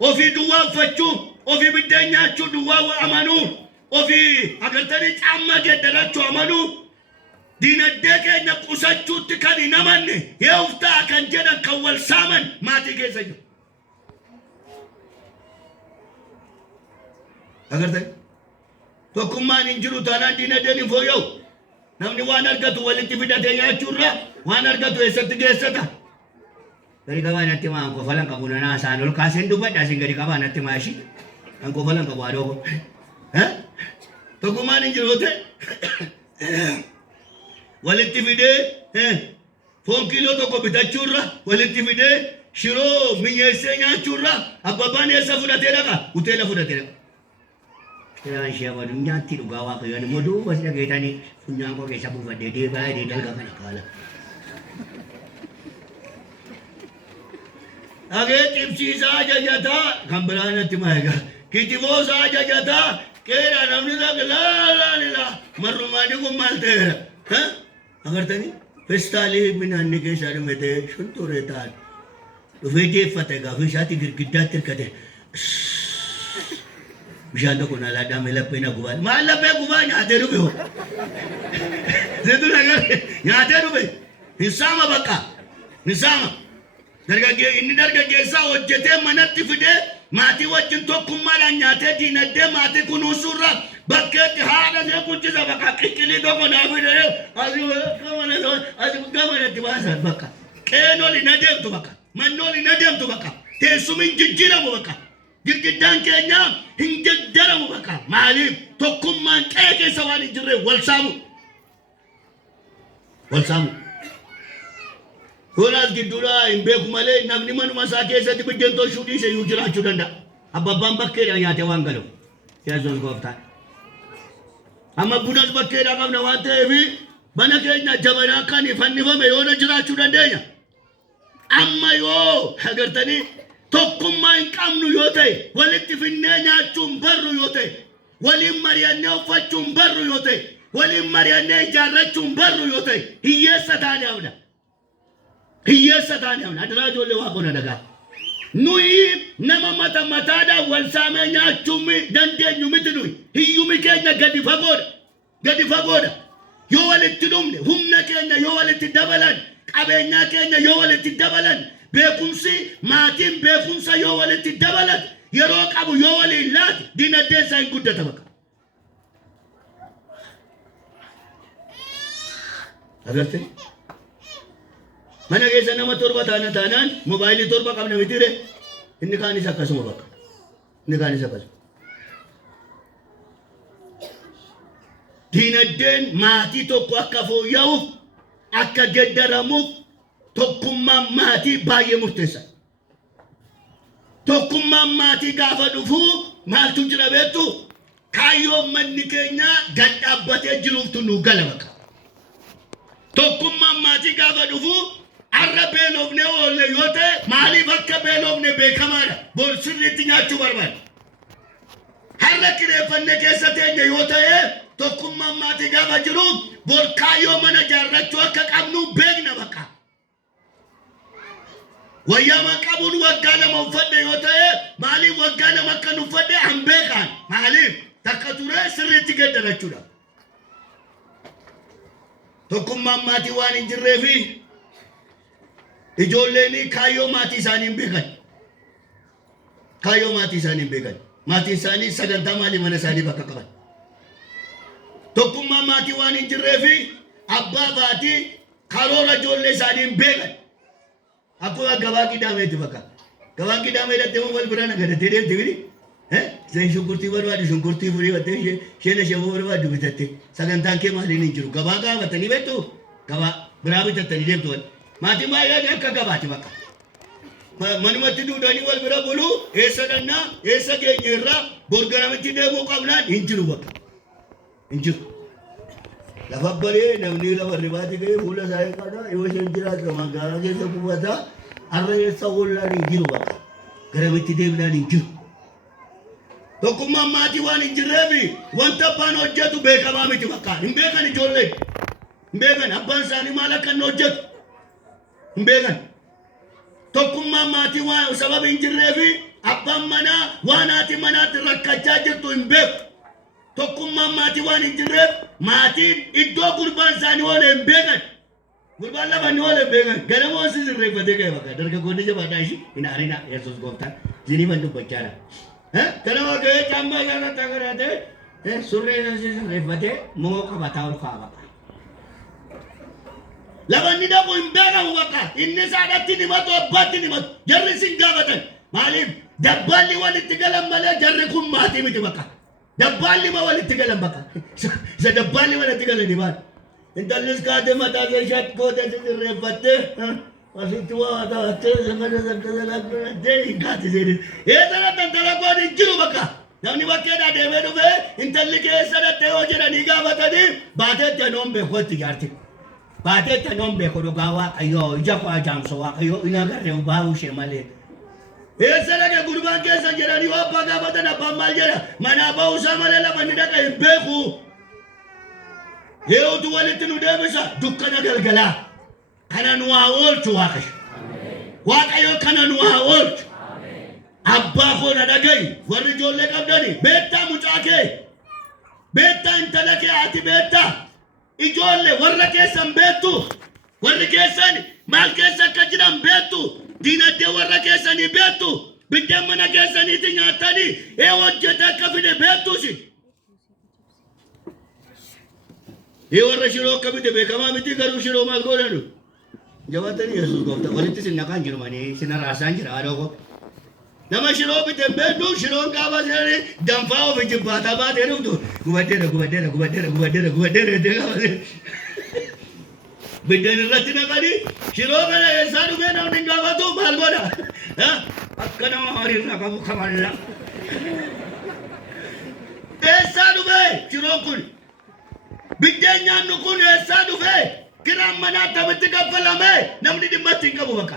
Ofii duwwaa uffachuu, ofii biddeen nyaachuu duwwaa amanuu, ofii agartanii caammaa geeddarachuu amanuu, diinagdee keenya qusachuutti kan hin amanne ye'uuf ta'a kan jedhan kan wal saaman maatii keessa jiru. Agartanii tokkummaan hin jiru taanaan diinagdeen hin fooyya'u. Namni waan argatu walitti fidatee nyaachuurraa waan argatu eessatti geessata. Gadi qabaa natti maa anko falan qabu na naasaan ol kaaseen dubbadha isin gadi qabaa natti maa ishii anko falan qabu adoo kun. Tokkummaan hin jiru ta'e walitti fidee foon kiiloo tokko bitachuurra walitti fidee shiroo minyeessee nyaachuurra abbabbaan eessa fudhatee dhaqa? Hoteela fudhatee dhaqa. Kaya siya ba nung nyati lugawa ko yun mo do was nakita ni punyang ko kaysa bufade di ba di dalga ka nakala. Age tipsi sa jajata kambalan at timaga. Kiti mo sa jajata kaya namni la nila marumani ko maltera. Ha? Agar tani festali minanni ke sare mete shunturetan. To vete fatega visati girgidda tirkade. Bishaan kun alaadhaa laphee na gubaa. Maal laphee gubaa nyaatee dhufe hoo? Seetu nagaa nyaatee dhufe. Hin saama bakka. Hin saama. Inni dargaggeessaa hojjetee manatti fidee maatii wajjin tokkummaadhaan nyaatee diinagdee maatii kunuunsuurra bakkeetti haadha ishee guddisa bakka qiqqilii tokko naa fidee asii gamanatti baasan bakka. Qeenoli na deemtu bakka. Mannoli na deemtu bakka. Teessumiin jijjiiramu bakka. Girgiddaan keenya hin jaddaramu bakka. Maaliif tokkummaan qe'ee keessa waan hin jirre wal saamu. Wal saamu. Horaas gidduudhaa hin beeku malee namni manuma isaa keessatti biddeen tolchuu dhiise iyyuu jiraachuu danda'a. Abbabbaan bakkeedha nyaatee waan galu. Yesuus gooftaan. Amma bunas bakkeedha qabna waan ta'eef mana keenya jabanaa kan fannifame yoona jiraachuu dandeenya. Amma yoo agartanii tokkummaa hin qabnu yoo ta'e walitti finnee nyaachuun barru yoo ta'e waliin mari'annee uffachuun barru yoo ta'e waliin mari'annee ijaarrachuun barru yoo ta'e hiyyeessa taane hawna. Hiyyeessa taane hawna. Adiraa ijoollee waa qonna dhagaa. Nuyi nama mataadhaan wal saamee nyaachuun dandeenyu miti nuyi. Hiyyumi keenya gadi fagoodha. Gadi fagoodha. Yoo walitti dhumne humna keenya yoo walitti dabalan qabeenyaa keenya yoo walitti dabalan beekumsi maatiin beekumsa yoo walitti dabalan yeroo qabu yoo waliin laatu dinagdee isaa hin guddata bakka. Agartee? Mana keessa nama torba taanaan moobaayilii torba qabna mitire inni kaanis akkasuma bakka. Inni kaanis akkasuma. Dinagdeen maatii tokko akka fooyya'uuf akka geddaramuuf tokkummaan maatii baay'ee murteessa. Tokkummaan maatii gaafa dhufu maaltu jira beektu? Kaayyoon manni keenya gad dhaabbatee jiruuftu nu gala bakka. Tokkummaan maatii gaafa dhufu arra beelofne oolle yoo ta'e maaliif akka beelofne beekamaadha. Bor sirriitti nyaachuu barbaada. Har'a kireeffanne keessa teenya yoo ta'e tokkummaan maatii gaafa jiru bor kaayyoo mana jaarrachuu akka qabnu beekna bakka. Wayyaama qabuun waggaa lama uffadhe yoo ta'e maaliif waggaa lama akka uffadhe an beekan maaliif takka ture sirriitti geddarachuudha. Tokkummaan maatii waan hin jirreefi ijoolleen kaayyoo maatii isaanii hin beekan. Kaayyoo maatii isaanii hin beekan. Maatii isaanii sagantaa maalii mana isaanii bakka qaban. Tokkummaan maatii waan hin jirreefi abbaa baatii karoora ijoollee isaanii hin beekan. Akkuma gabaa qidaameeti bakka. Gabaan qidaamee dhattee wal biraan agartee deemti biri. Sen shunkurtii barbaadu shunkurtii furii battee isheen sheboo barbaadu bitatte. Sagantaan kee maaliin hin jiru. Gabaa gaafatanii beektu gabaa biraa bitattanii deemtu wal. Maatiin baay'een akka gabaati bakka. Manumatti duudanii wal bira bulu eessa dhannaa eessa keenya irraa borgaramitti deemuu qabnaan hin jiru bakka. Hin jiru. Lafa baree namni lafa ribaati ga'ee fuula isaa eeggata yoo isheen jiraatu magaalaa keessa qubata har'a eessa wallaan hin jiru bakka. Garamitti deemnaan hin jiru. Tokkummaan maatii waan hin jirreefi wanta abbaan hojjetu beekamaa miti bakka. Hin beekan ijoollee. Hin beekan abbaan isaanii maal akka inni hojjetu. Hin beekan. Tokkummaan maatii waan sababi hin jirreefi abbaan manaa waan haati manaatti rakkachaa jirtu hin beeku. Tokkummaan maatii waan hin jirreef maatiin iddoo gurbaan isaanii oolee hin beekan. Gurbaan lafa inni oolee hin beekan. Ganama hoosii sirreeffatee ga'e bakka. Dargaggoonni jabaadhaa ishii hin haarina Yesuus gooftaan. Zinii fan dubbachaadha. Ganama ga'ee caammaa isaarratti agarratee surree sirreeffatee moo qabataa ol ka'a bakka. Lafa inni dhabu hin beekamu bakka. Inni saadatti ni matu abbaatti ni matu. Jarri sin gaafatan. Maaliif dabbaalli walitti galan malee jarri kun maatii miti bakka. Dabbaalli ma walitti galan bakka. Isa dabbaalli walitti galan ni baal. Intallis kaatee mataa kee ishaatti kootee sirreeffattee asitti waa ta'attee sagada sagada hin kaati seenis. Eessana daldalagoon hin jiru bakka. Namni bakkeedhaa deemee dhufee intalli keessa dhattee yoo jedhanii gaafatanii baateetti anoon beekuutti jaarti. Baateetti anoon beeku dhugaa waaqayyoo ija koo ajaamsoo waaqayyoo hin agarree baa'uu ishee malee. Eessana kee gurbaan keessa jedhanii waa abbaa gaafatan abbaan maal jedha manaa ba'uusaa malee lafa inni dhaqa hin beeku. Yee'uutu walitti nu deebisa dukkana galgalaa. Kana nu haa oolchu waaqayyo. Waaqayyo kana nu haa oolchu. Abbaa koo na dhaga'i warri ijoollee qabdani beektaa mucaa kee beektaa intala kee ati beektaa ijoollee warra keessan beektu warri keessan maal keessa akka jiran beektu diinagdee warra keessanii beektu biddeen mana keessaniitti nyaatanii hojjete akka fide beektuusi. Warra shiroo akka fide beekamaa miti garuu shiroo maal godhanu. Jabaatanii Yesuus gooftaa walitti sin naqaan jiru manii sin raasaan jira haadha koo. Nama shiroo bite beektu shiroon gaafa seenanii danfaa ofi jibbaataa baatee dhuftu gubaddeera biddeen irratti naqanii shiroo kana eessaa dhufee namni gaafatu maal godha akka nama horiirra qabu kamalla. Eessaa dhufee shiroon kun biddeen nyaannu kun eessaa dhufee kiraan manaa taphatti kaffalame namni dhimma ittiin qabu bakka.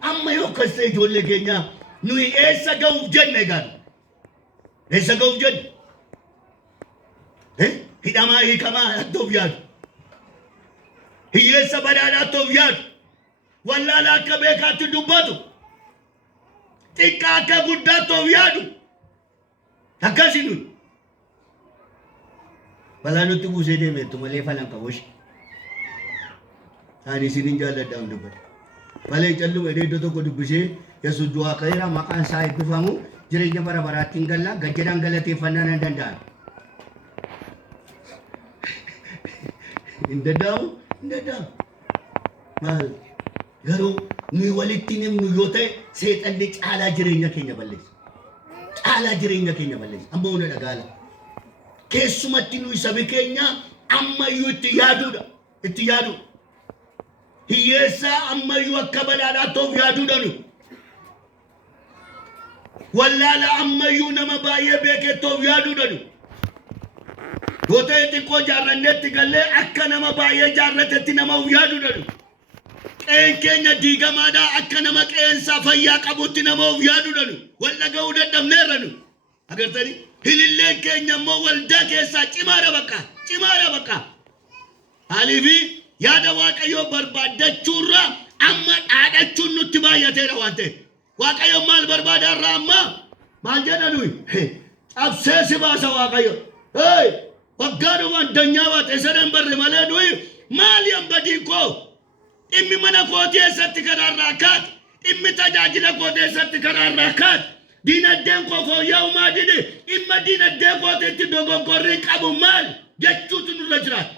Amma yoo akkas ta'e ijoollee keenyaa nuyi eessa ga'uuf jenne egaan eessa ga'uuf jenne hidhamaa hiikamaa attoof yaadu hiyyeessa badhaadhaa attoof yaadu wallaala akka beekaatti dubbatu xiqqaa akka guddaa attoof yaadu akkasi nuyi balaa nutti buusee deemeettu malee falan qabuush ani isinin jaalladhaan dubbata malee calluma iddoo tokko dubbisee Yesuus du'aa ka'eera maqaan isaa eebbifamu jireenya bara baraatti hin galla gajjadhaan galateeffannaan hin danda'an. Hin danda'amu hin danda'amu. Maal garuu nuyi walitti himnu yoo ta'e seexanni caalaa jireenya keenya balleessa. Caalaa jireenya keenya balleessa. Amma hunda dhagaala. Keessumatti nuyi sabi keenya ammayyuu itti yaaduudha. Itti yaadu. Iyesa ammayu akkabalala tof yadu danu. Wallala ammayu nama baay'ee beekee tof yadu danu. Goota itti ko jaarrannetti galee akka nama baay'ee jaarratetti nama yadu danu. Qeen keenya diigamaadhaa akka nama qeensaa fayyaa qabutti nama yadu danu. Walla ga'uu dadhabneerranu. Agartanii hililleen keenya immoo waldaa keessaa cimaadha bakka. Haalifi yaada Waaqayyoo barbaadachuurra amma dhaadhachuun nutti baay'ateera waan ta'eef. Waaqayyo maal barbaadaarraa amma maal jedhanu cabsee si baasa Waaqayyo. Waggaadhuma addunyaa baate sadan barre malee nuyi maali hambadiin koo dhimmi mana kootii eessatti karaarraa kaate dhimmi tajaajila kootii eessatti karaarraa kaate diinagdeen koo fooyya'u maadini dhimma diinagdee kootiitti dogoggorrii qabu maal jechuutu nurra jiraata.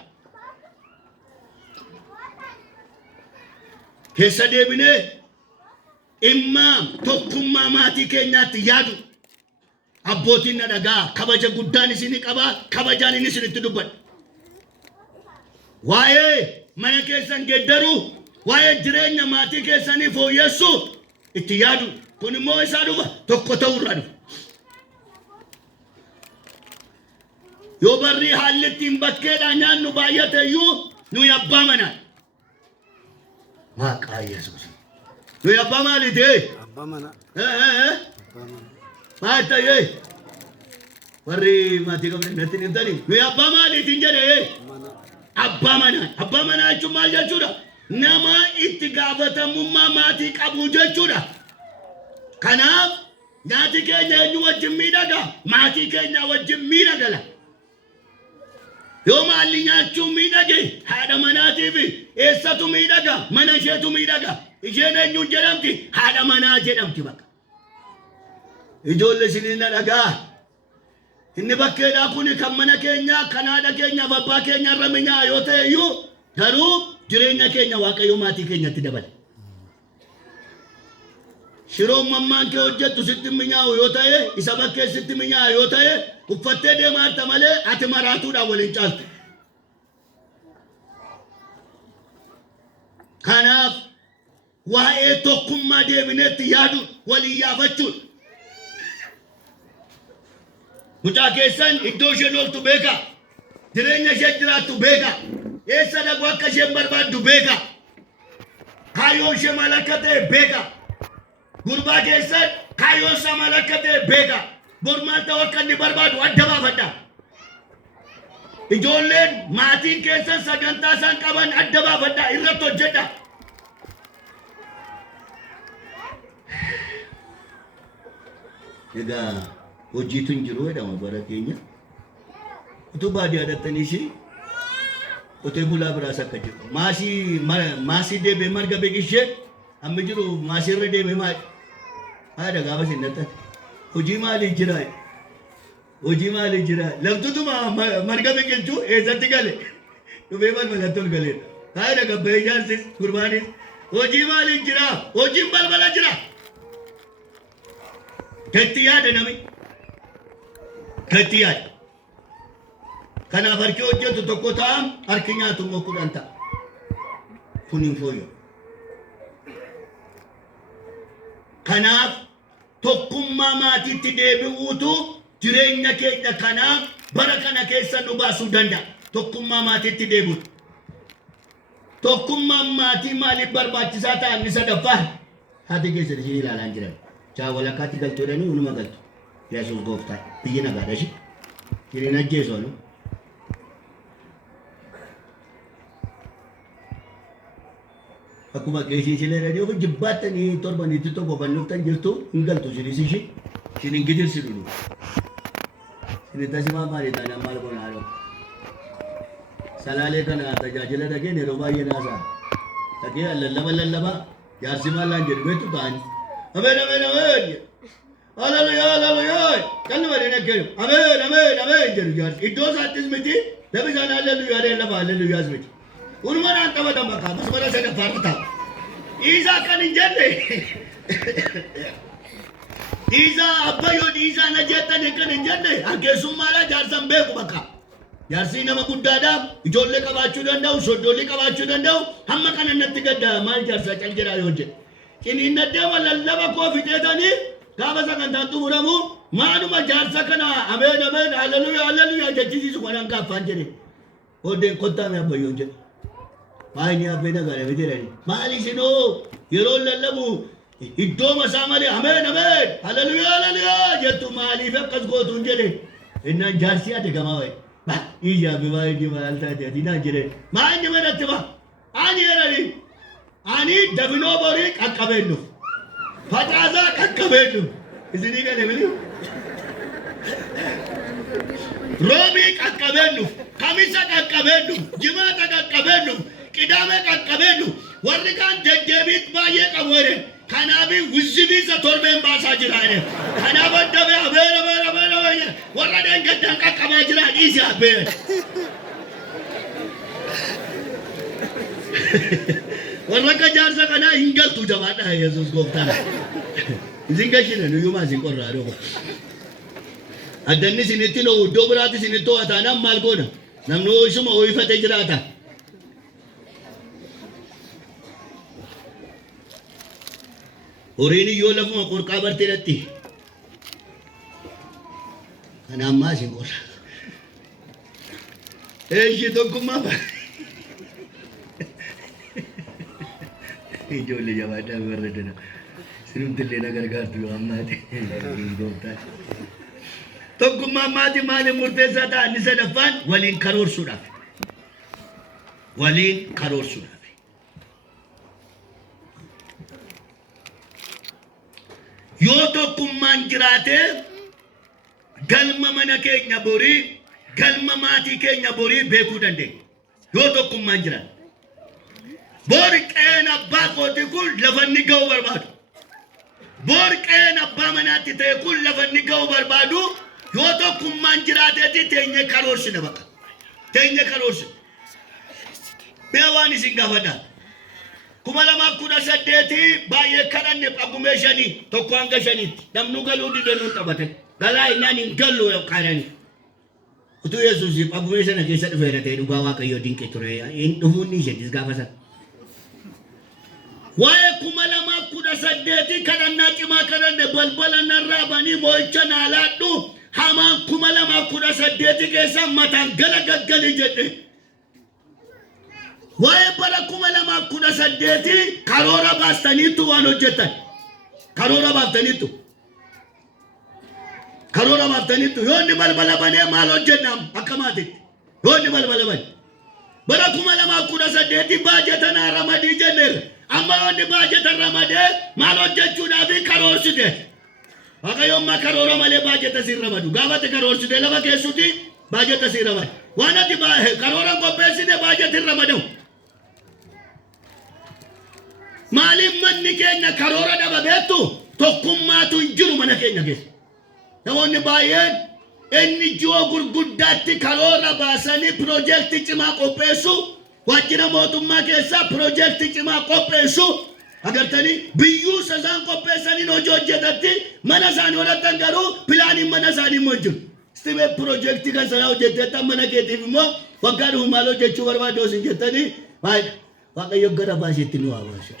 Keessa deebinee dhimma tokkummaa maatii keenyaatti yaadu. Abbootiin na dhagaa kabaja guddaan isinii qabaa kabajaan inni isinitti dubbadha. Waa'ee mana keessan geeddaruu waa'ee jireenya maatii keessanii fooyyessuu itti yaadu. Kun immoo isaa dhufa tokko ta'uurraa dhufa. Yoo barrii haalli ittiin bakkeedhaa nyaannu baay'ate iyyuu nuyi abbaa manaa. Maqaa Yesuus. Nuyi abbaa maaliiti? Abbaa manaa. Maal ta'ee? Warri maatii qabne natti hin himtanii. Nuyi abbaa maaliitiin jedhee? Abbaa manaa. Abbaa manaa jechuun maal jechuudha? Nama itti gaafatamummaa maatii qabu jechuudha. Kanaaf nyaati keenya eenyu wajjin miidhaga? Maatii keenya wajjin miidhagala. Yoo maalli nyaachuu miidhage haadha manaatiif eessatu miidhaga? Mana isheetu miidhaga. Isheen eenyuun jedhamti? Haadha manaa jedhamti bakka. Ijoollee isiniin na dhagaa. Inni bakkeedhaa kun kan mana keenya kan haadha keenyaaf abbaa keenya irra minyaa yoo ta'e iyyuu garuu jireenya keenya Waaqayyo maatii keenyatti dabala. Shiroon mammaan kee hojjettu sitti minyaa'u yoo ta'e isa bakkee sitti minyaa'u yoo ta'e uffattee deemaarta malee ati maraatuudhaan waliin caaltu. Kanaaf waa'ee tokkummaa deebineetti yaadu waliin yaafachuudha. Mucaa keessan iddoo isheen ooltu beeka. Jireenya ishee jiraattu beeka. Eessa dhaqu akka isheen barbaaddu beeka. Kaayyoo ishee maal akka ta'e beeka. Gurbaa keessan kaayyoo isaa maal akka ta'e beeka. Bor maal ta'u akka inni barbaadu adda baafadha. Ijoolleen maatiin keessan sagantaa isaan qaban adda baafadha. Irratti hojjedha. Egaa hojiitu hin jiru jedhama bara keenya. Utuu baadiyyaa dhattaniisi qotee bulaa biraas akka jiru. Maasii deebee marga beekishee amma jiru maasii irra deemee maali? Haadha gaafa isin dhattan. Hojii maalii jira? Hojii maalii jira? Laftutu marga beekilchuu eessatti gale? Dhufee balbalatti ol galeedha. Haadha gabbayee jaarsis gurbaanis. Hojii maalii jira? Hojiin balbala jira. Gatti yaada nami. Gatti yaada. Kanaaf harki hojjetu tokko ta'a harki nyaatu immoo 10 ta'a. Kun hin fooyya'u. Kanaaf tokkummaa maatiitti deebi'uutu jireenya keenya kanaaf bara kana keessa nu baasuu danda'a. Tokkummaa maatiitti deebi'u. Tokkummaan maatii maaliif barbaachisaa ta'an isa sadaffaa? Haati keessatti isheen ilaalaan jiran. Chaa walakkaatti galtuu jedhanii unuma galtu. Yesuus gooftaa biyyi nagaadha ishee. Jireenya ajjeesoo nu. Akkuma qeeshii ishee radio kun jibbaatanii torbanitti tokko bannuuftan jirtu hin galtu shiris ishee. Shin hin gidirsi dhulu. Shin tasimaa maali taanaan maal goonaa dhoo. Salaalee kana tajaajila dhageen yeroo baay'ee naasaa. Dhagee lallaba jaarsi maallaan jedhu beektu ta'ani. Amen. Hallelujah. Kan nama dina keenu. Amen jedhu jaarsi. Iddoo isaattis miti lafi isaan hallelujah miti. Unuma naan taphatan bakka masmara sadaffaa ta'a. Isaa kan hin jenne. Isaa abbayyoo isaa na jettan kan hin jenne. Hargeessummaadhaa jaarsan beeku bakka. Jaarsi nama guddaadhaaf ijoollee qabaachuu danda'u, soddoollee qabaachuu danda'u, hamma kana natti gadda maal jaarsa cal jedhaa yoo jedhe. Ciniinnaddeema lallaba koo fixeetanii gaafa sagantaan xumuramu maanuma jaarsa kana ameen ameen hallelujaa hallelujaa jechisiisu kanaan gaaffaan jedhe. Oddeen kottaame abbayyoon jedhe. Maayini abbee nagarame jedhani. Maal isinoo yeroo lallabu iddoo masaa malee ameen ameen hallelujaa hallelujaa jettu maaliif akkas gootuun jedhe. Innaan jaarsi ate gamaa wayi. Ijaabi maayini maal taate ati naan jedhe. Maayini manatti ba ani jedhani. Ani dabinoo borii qaqqabeennu. Facaasaa qaqqabeennu. Isinii gale miliu. Roobii qaqqabeennu. Kamisa qaqqabeennu. Jimaata qaqqabeennu. Qidaame qaqqabeennu. Warri kaan deddeebiit baay'ee qabu jedhe. Kanaafi wizzibiisa torbeen baasaa jiraane. Kanaaf addabee abeera. Warra dangaddaan qaqqabaa jiraan dhiisi abbee. Warra akka jaarsa kanaa hin galtu jabaadha Yesuus gooftaan. Isin gashina nuyyumaa isin qorraa dhoko. Addanni isinitti noo iddoo biraatti isinitti ho'ataanaan maal goona? Namni isuma ho'ifate jiraata. Horiin iyyoo lafuma qorqaa barteedhatti. Kana ammaa isin qorra. Eeshi tokkummaa ba'a. Ijoollee jabaadhaa barreedana. Sinumtillee na gargaartu yoo ammaati. Tokkummaan maatii maaliif murteessaa ta'a? Inni sadaffaan waliin karoorsuudhaaf. Waliin karoorsuudhaaf. Yoo tokkummaan jiraatee galma mana keenya borii, galma maatii keenya borii beekuu dandeenya. Yoo tokkummaan jiraate. Borqeen abbaa kooti kun lafanni ga'u barbaadu. Borqeen abbaa manaatti ta'e kun lafanni ga'u barbaadu yoo tokkummaan jiraateeti teenye karoorsina baqa. Teenye karoorsina. Bee waan isin gaafadha. 2018 baay'ee kadhanne Phagumee 5 tokko hanga 5 namnu galuu didanii taphate. Galaa innaan hin gallu qaadani. Utuu Yesuus Phagumee sana keessa dhufeera ta'e dhugaa Waaqayyoo dinqee ture. Hin dhufuun ni ishee gaafa sana. Waa'ee 2018 kadhannaa cimaa kadhanne balbala narraa banii moo'icha naalaadhu hamaan 2018 keessa mataan galagaggali jedhe. Waa'ee bara 2018 karoora baastaniitu waan hojjetan. Karoora baaftaniitu yoo inni balbala banee maal hojjennaan akka maatiitti. Yoo inni balbala bane. Bara 2018 baajetanaa ramadii jenneerra. Amma wanni baajeta ramadee maal hojjechuudhaaf karoorsite. Waaqayyoon karoora malee baajeta siin ramadu. Gaafate karoorsite lafa keessutti baajeta siin ramadu. Waan ati karoora qopheessite baajetiin ramadamu. Maaliif manni keenya karoora dhaba beektu tokkummaatu hin jiru mana keenya keessa. Namoonni baay'een inni ji'oo gurguddaatti karoora baasanii piroojeektii cimaa qopheessu. Waajjira mootummaa keessaa piroojeektii cimaa qopheessu agartanii biyyuu sasaan qopheessanii hojii hojjetatti mana isaanii hodhatan garuu pilaaniin mana isaanii immoo jiru. Istibee piroojeektii kan sanaa hojjettan mana keetiif immoo waggaa dhufu maal hojjechuu barbaadu isin jettanii Waaqayyo gara baasheetti nu haa baasu.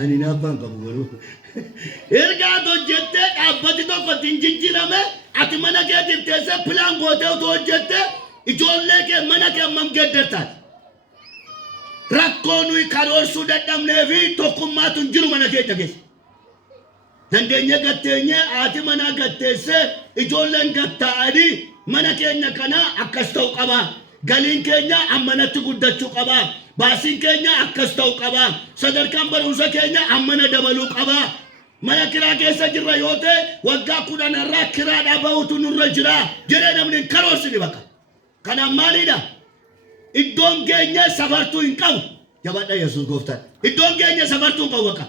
Ani naabbaan qabu garuu. Ergaa hojjettee dhaabbati tokko ittiin jijjiirame ati mana keetiif teessee pilaan gootee utuu hojjettee ijoollee kee mana kee hammam geeddartaati. Rakkoo nuyi karoorsuu dadhabnee fi tokkummaatu hin jiru mana keenya keessa. Dandeenye gatteenye haati manaa gatteessee ijoolleen gatta'anii mana keenya kana akkas ta'u qaba. Galiin keenya ammanatti guddachuu qaba. Baasiin keenya akkas ta'u qaba. Sadarkaan barumsa keenya ammana dabaluu qaba. Mana kiraa keessa jirra yoo ta'e waggaa 10 irraa kiraadhaa bahuutu nurra jira jedhee namni karoorsini bakka. Kanaaf maalidha? Iddoon keenya safartuu hin qabu. Jabaadha Yesuus gooftaan. Iddoon keenya safartuu hin qabu bakka.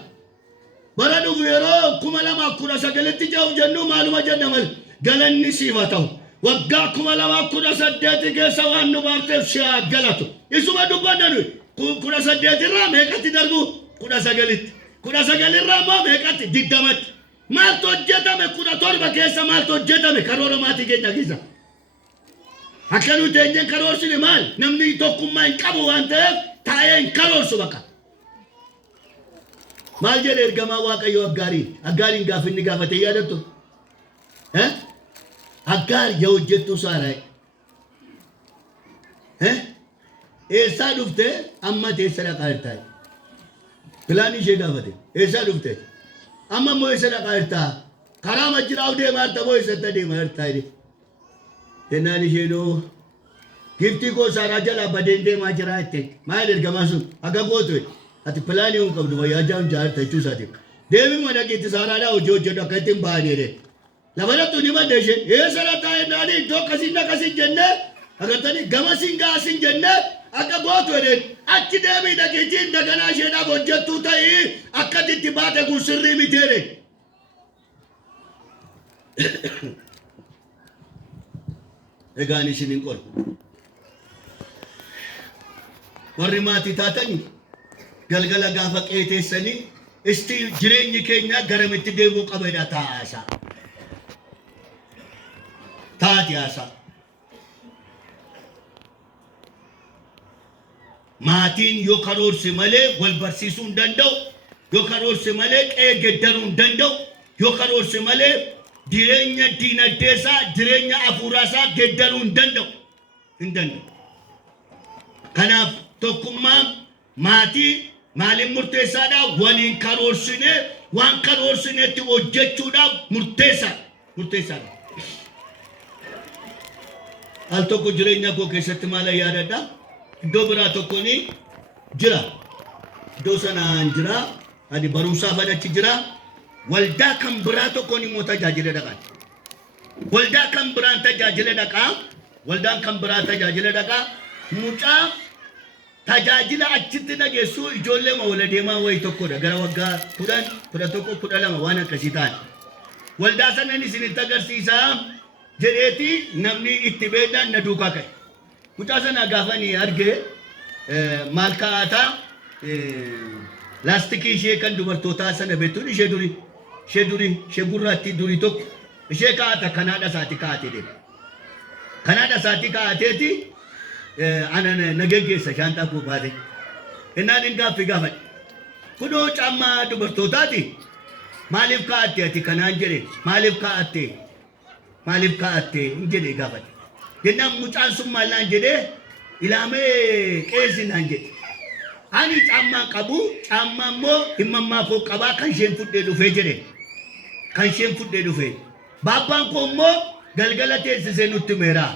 Bara dhufu yeroo 2019tti jahu jennu maaluma jenna malee galanni siif haa ta'u. Waggaa 2018 keessa waan nu baafteef si haa galatu. Isuma dubbanna nuyi 18 irraa meeqatti darbu 19tti. 19 irraa immoo meeqatti 20tti. Maal hojjetame kudha torba keessa maal hojjetame karoora maatii keenya keessa. Akka nuti eenyeen karoorsine maal namni tokkummaa hin qabu waan ta'eef taa'ee hin karoorsu bakka. Maal jedhe ergamaa Waaqayyoo Aggaariin gaafinni gaafatee yaadattu. Aggaar yaa hojjettuu Saaraa. Eessaa dhufte amma teessa dhaqaa jirtaa. Pilaan ishee gaafate. Eessaa dhufte? Amma immoo eessa dhaqaa jirtaa? Karaa majjiraa'u deemaa jirta moo eessatti deemaa jirtaa? Jennaan isheenoo giftii koo Saaraa jalaa badeen deemaa jira jette. Maal ergamaa sun akka gootu ati pilaanii hin qabdu wayyaa jaa'un jaarta jechuu isaati. Deebii mana keetti Saaraadhaa hojii hojjedhu akka ittiin baanee lafalattu ni madda isheen eessa dhaqaa jennaanii iddoo akkasiin akkasiin jennee agartanii gamasiin gaasiin jennee akka gootu jedheen achi deebii dhaqiitiin daganaa isheedhaaf hojjettuu ta'ii akkatti itti baate kun sirrii miteere. Egaan isin hin qolu. Warri maatii taatanii galgala gaafa qeeteessanii isti jireenyi keenya garamitti deemuu qabedha taa'aasaa. Taati haasaa. Maatiin yoo karoorse malee wal barsiisuu hin danda'u, yoo karoorse malee qe'ee geddaruu hin danda'u, yoo karoorse malee jireenya diinagdeesaa, jireenya hafuuraasaa geddaruu hin danda'u. Hin danda'u. Kanaaf tokkummaa maatii maaliin murteessaadha? Waliin karoorsinee waan karoorsineetti hojjechuudhaaf murteessaadha. Al tokko jireenya koo keessatti maal yaadadha? Iddoo biraa tokkoon jira. Iddoo sanaan jira. Ani barumsaaf achi jira. Waldaa kan biraa tokkoon immoo tajaajila dhaqaa. Waldaa kan biraan tajaajila dhaqaa. Waldaan kan biraa tajaajila dhaqaa. Mucaa tajaajila achitti dhageessu ijoollee wal deemaa wayii tokkodha. Gara waggaa 11 waan akkasii ta'an. Waldaa sanan isinitti agarsiisaa. Jedheeti namni itti beeknaan na duukaa ka'e. Mucaa sana gaafanii argee maal kaa'ataa laastikii ishee kan dubartootaa sana beektuun ishee gurraattii durii tokko ishee kaa'ata kanaadha isaati kaa'atee deema. Kanaadha isaati kaa'ateeti ana nagaggeessa shaantaa koo baate. Innaan hin gaafadhe. Kunoo caammaa dubartootaati. Maaliif kaa'atte ati kanaan jedhe maaliif kaa'atte? Maaliif kaa'atte hin jedhee gaafate. Jennaan mucaan sun maallaan jedhee ilaamee qeessinaan jedhe. Ani caammaan qabu caammaa immoo himmammaa koo qabaa kan isheen fudhee dhufee jedhe. Kan isheen fudhee dhufee. Baabbaan koo immoo galgala teessisee nutti meeraa.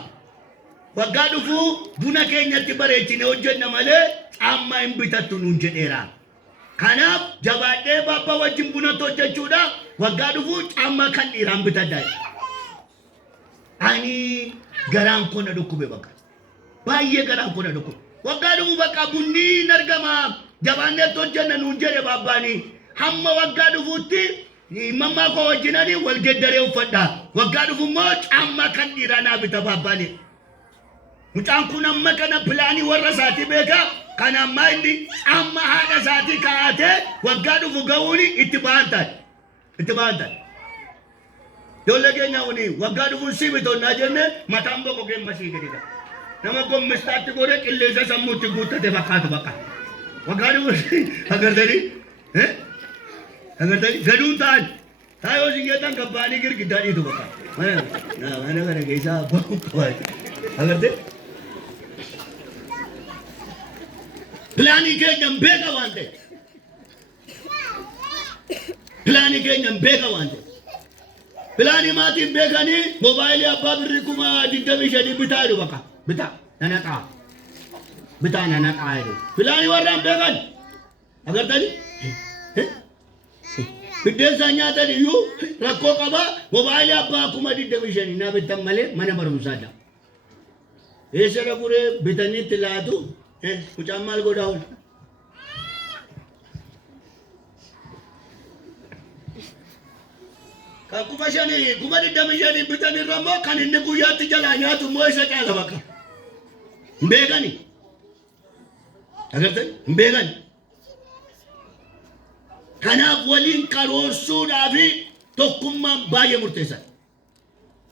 Waggaa dhufuu buna keenyatti bareechine hojjenna malee caammaa hin bitattu nuun jedheera. Kanaaf jabaadhee baabbaa wajjin buna hojjechuudha waggaa dhufuu caammaa kan dhiiraan bitadhaa. Ani garaan koo na dhukkube bakka. Baay'ee garaan koo na dhukkube. Waggaa dhufuu bakka bunni argama jabaannee hojjenna nuun jedhe baabbaanii. Hamma waggaa dhufuutti mammaa koo wajjinanii wal geddaree uffadha. Waggaa dhufu immoo caammaa kan dhiiraa naa bita baabbaanii. Mucaan kun amma kana pilaanii warra isaatii beekaa. Kan ammaa inni caammaa haadha isaatii kaa'atee waggaa dhufu ga'uun itti ba'an taate. Itti ba'an taate. Ijoollee keenya wani waggaa dhufuun si bitoonnaa jenne mataan boqo keemma sii gadi qaba. Nama gommistaatti godhee qilleensa sammuutti guuttate fakkaatu bakka. Waggaa dhufuun agartanii? Agartanii? Gaduun ta'an. Taayoo siyyeetaan kabbaanii girgiddaa dhiitu bakka. Mana kana keessaa bahu qabaate. Agartee? Pilaanii keenya hin beeka waan ta'e. Pilaanii keenya hin beeka waan ta'e. Pilaanii maatiin beekanii moobaayilii abbaa birrii 25,000 bitaa jedhu bakka. Bitaa nana xaa. Bitaa nana xaa jedhu. Pilaanii warraan beekan. Agartanii? Biddeensaa nyaatan iyyuu rakkoo qabaa moobaayilii abbaa 25,000 naa bitan malee mana barumsaadha. Eessa dhaquree bitanii itti laatu mucaan maal godhaa oolu? Kan 25,000 bitan irra immoo kan inni guyyaatti jalaa nyaatu immoo isa caala bakka. Hin beekani. Agartani? Hin beekani. Kanaaf waliin karoorsuudhaa fi tokkummaan baay'ee murteessaa.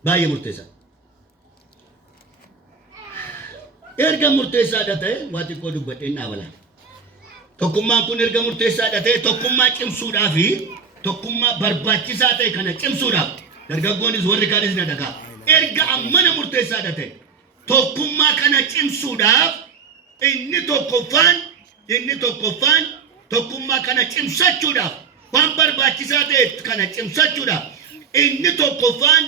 Baay'ee murteessaa. Erga murteessaadha ta'e waa xiqqoo dubbadheen dhaabala. Tokkummaan kun erga murteessaadha ta'e tokkummaa cimsuudhaaf fi tokkummaa barbaachisaa ta'e kana cimsuudhaaf dargaggoonnis warri kaanis na dhagaa. Erga ammana murteessaadha ta'e tokkummaa kana cimsuudhaaf inni tokkoffaan tokkummaa kana cimsachuudhaaf waan barbaachisaa ta'e kana cimsachuudhaaf inni tokkoffaan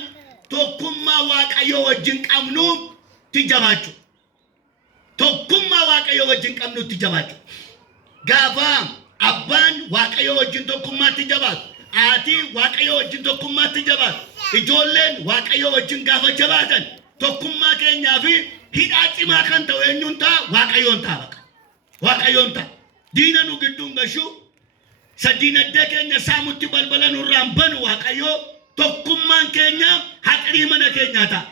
tokkummaa Waaqayyoo wajjin qabnutti jabaachuu. Tokkummaa Waaqayyoo wajjin qabnutti jabaachuu. Gaafa abbaan Waaqayyoo wajjin tokkummaatti jabaatu, haati Waaqayyoo wajjin tokkummaatti jabaatu, ijoolleen Waaqayyoo wajjin gaafa jabaatan tokkummaa keenyaa fi hidhaa cimaa kan ta'u eenyuun ta'a? Waaqayyoon ta'a baqa. Waaqayyoon ta'a. Diina nu gidduun gashuu sadiinaddee keenya saamutti balbala nurraan banu Waaqayyoo tokkummaan keenya haqrii mana keenyaa ta'a.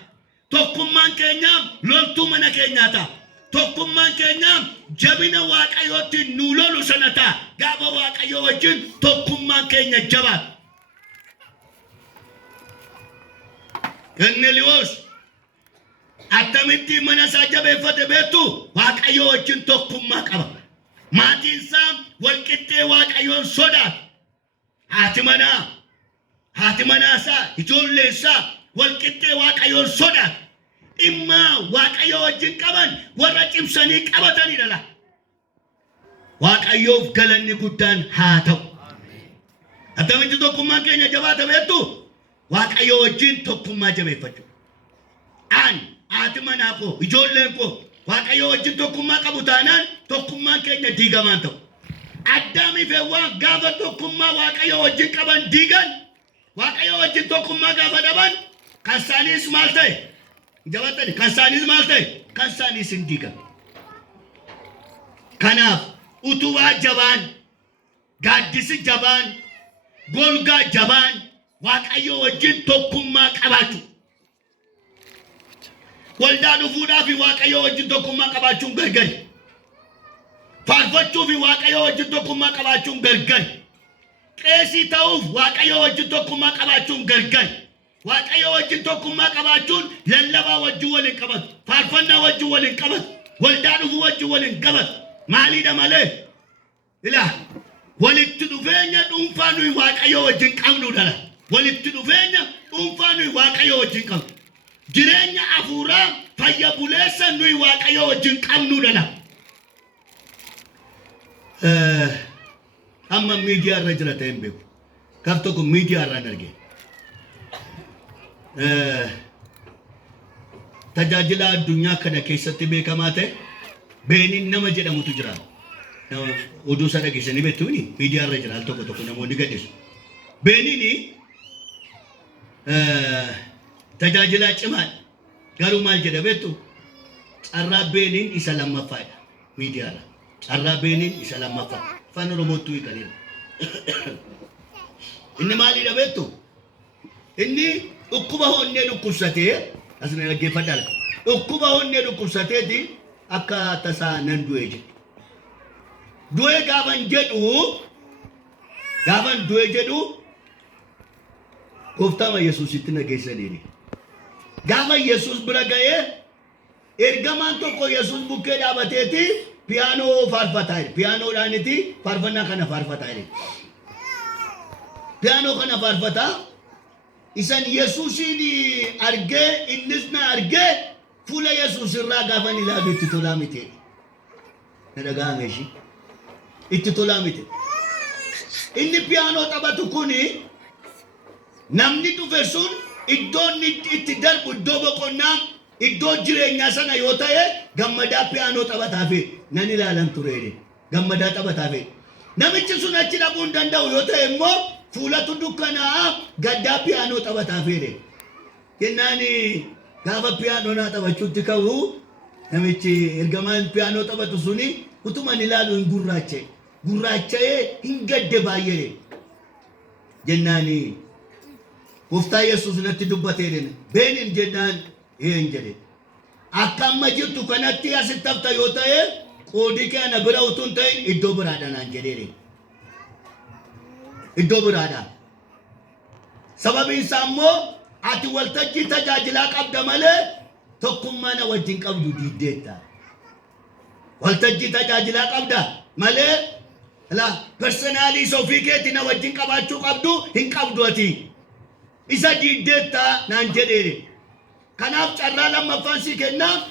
Tokkummaan keenya loltuu mana keenyaa ta'a. Tokkummaan keenya jabina Waaqayyootti nu lolu sana ta'a. Gaafa Waaqayyoo wajjin tokkummaan keenya jabaata. Korneeliyoos attamitti mana isaa jabeeffate beektu? Waaqayyoo wajjin tokkummaa qaba. Maatiin isaa walqixxee Waaqayyoon sodaata. Haati manaa isaa, ijoollee isaa walqixxee Waaqayyoon sodaata. Dhimma Waaqayyoo wajjin qaban warra cimsanii qabatanidha la. Waaqayyoof galanni guddaan haa ta'u. Attamitti tokkummaan keenya jabaata beektu? Waaqayyoo wajjin tokkummaa jabeeffachuu. Haati manaa koo, ijoolleen koo Waaqayyoo wajjin tokkummaa qabu taanaan tokkummaan keenya diigamaan ta'u. Addaamii fi Hewwaan gaafa tokkummaa Waaqayyoo wajjin qaban diigan, Waaqayyoo wajjin tokkummaa gaafa dhaban, kan isaaniis maal ta'e? Jabatani kan isaaniis maal ta'e? Kan isaaniis hin diigan. Kanaaf utubaa jabaan, gaaddisi jabaan, golgaa jabaan Waaqayyoo wajjin tokkummaa qabaachuu. Waldaa dhufuudhaaf Waaqayyoo wajjin tokkummaa qabaachuun gargari. Faarfachuuf Waaqayyoo wajjin tokkummaa qabaachuun gargari. Qeesii ta'uuf Waaqayyoo wajjin tokkummaa qabaachuun gargari. Waaqayyoo wajjin tokkummaa qabaachuun lallabaa wajjin waliin qabatu. Faarfannaa wajjin waliin qabatu. Waldaa dhufuu wajjin waliin qabatu. Maaliidha malee? Ilaa walitti dhufeenya dhuunfaa nuyi Waaqayyoo wajjin qabnudha. Walitti dhufeenya dhuunfaa nuyi Waaqayyoo wajjin qabnu. Jireenya hafuuraa fayya buleessa nuyi Waaqayyoo wajjin qabnudha. Amma miidiyaa irra jira ta'een beeku. Kaf tokko miidiyaa irraan argee. Tajaajila addunyaa kana keessatti beekamaa ta'e Beeniin nama jedhamutu jira. Oduu isaa dhageessanii beektuuni miidiyaa irra jira al tokko namoonni gadhiisu. Beeniin tajaajila cimaa garuu maal jedha beektu? Carraa Beeniin isa lammaffaadha miidiyaadha. Carraa Beeniin isa lammaffaa. Afaan Oromootti hiikaniidha. Inni maalidha beektu? Inni dhukkuba honnee dhukkubsatee asina dhaggeeffadhaa. Dhukkuba honnee dhukkubsateeti akka tasaa nan du'e jedhe. Du'e gaafan jedhu gooftaa Yesuusitti nageessaniini. Gaafa Yesuus bira ga'ee ergamaan tokko Yesuus bukkee dhaabateeti piyaanoo faarfataa jira. Piyaanoodhaaniti faarfannaa kana faarfataa jira. Piyaanoo kana faarfataa isan Yesuusin argee innis na argee fuula Yesuus irraa gaafan ilaalu itti tolaa miti. Na dhaga'ame ishii itti tolaa miti. Inni piyaanoo taphatu kuni namni dhufe sun iddoon itti darbu iddoo boqonnaa iddoo jireenyaa sana yoo ta'e gammadaa piyaanoo taphataafi nan ilaalan tureedhe. Gammadaa taphataafi namichi sun achi dhaquu hin danda'u yoo ta'e immoo fuulatu dukkanaa gaddaa piyaanoo taphataafiidhe. Kennaani gaafa piyaanoo naa taphachuutti ka'u namichi ergamaan piyaanoo taphatu suni utuman ilaalu hin gurraacha'ee hin gadde baay'ee jennaani. Gooftaa Yesuus natti dubbateedhe. Beeniin jennaan een jedhe. Akka amma jirtu kanatti asitti hafta yoo ta'e qoodii kee ana bira utuu hin ta'in iddoo biraadha naan jedheedhe. Iddoo biraadha. sababiin isaa immoo ati waltajjii tajaajilaa qabda malee tokkummaa na wajjin qabdu diiddeetta. Waltajjii tajaajilaa qabda malee la personaalii sofii keetii na wajjin qabaachuu qabdu hin qabdu ati. Isa diiddeetta naan jedheere. Kanaaf carraa lammaffaan si kennaaf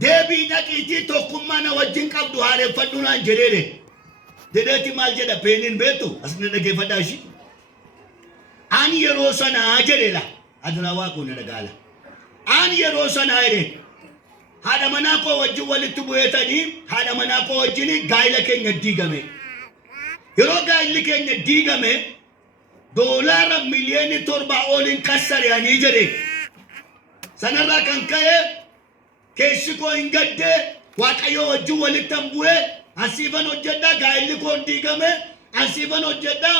deebii dhaqiitii tokkummaa na wajjin qabdu haareeffadhu naan jedheere. Jedheeti maal jedha peeniin beektu asna dhageeffadhaa ishii. Ani yeroo sanaa jedheela. Aduna waaquu na dhagaala. Ani yeroo sanaa jedhe. Haadha manaa koo wajjin walitti bu'eetanii haadha manaa koo wajjin gaa'ila keenya diigame. Yeroo gaa'illi keenya diigame doolaara miliyoona 7 oliin kassaranii jedhe. Sanarraa kan ka'e keessi koo hin gadde waaqayyo wajjin walitti bu'e asiifan hojjedha gaa'illi koo diigame asiifan hojjedha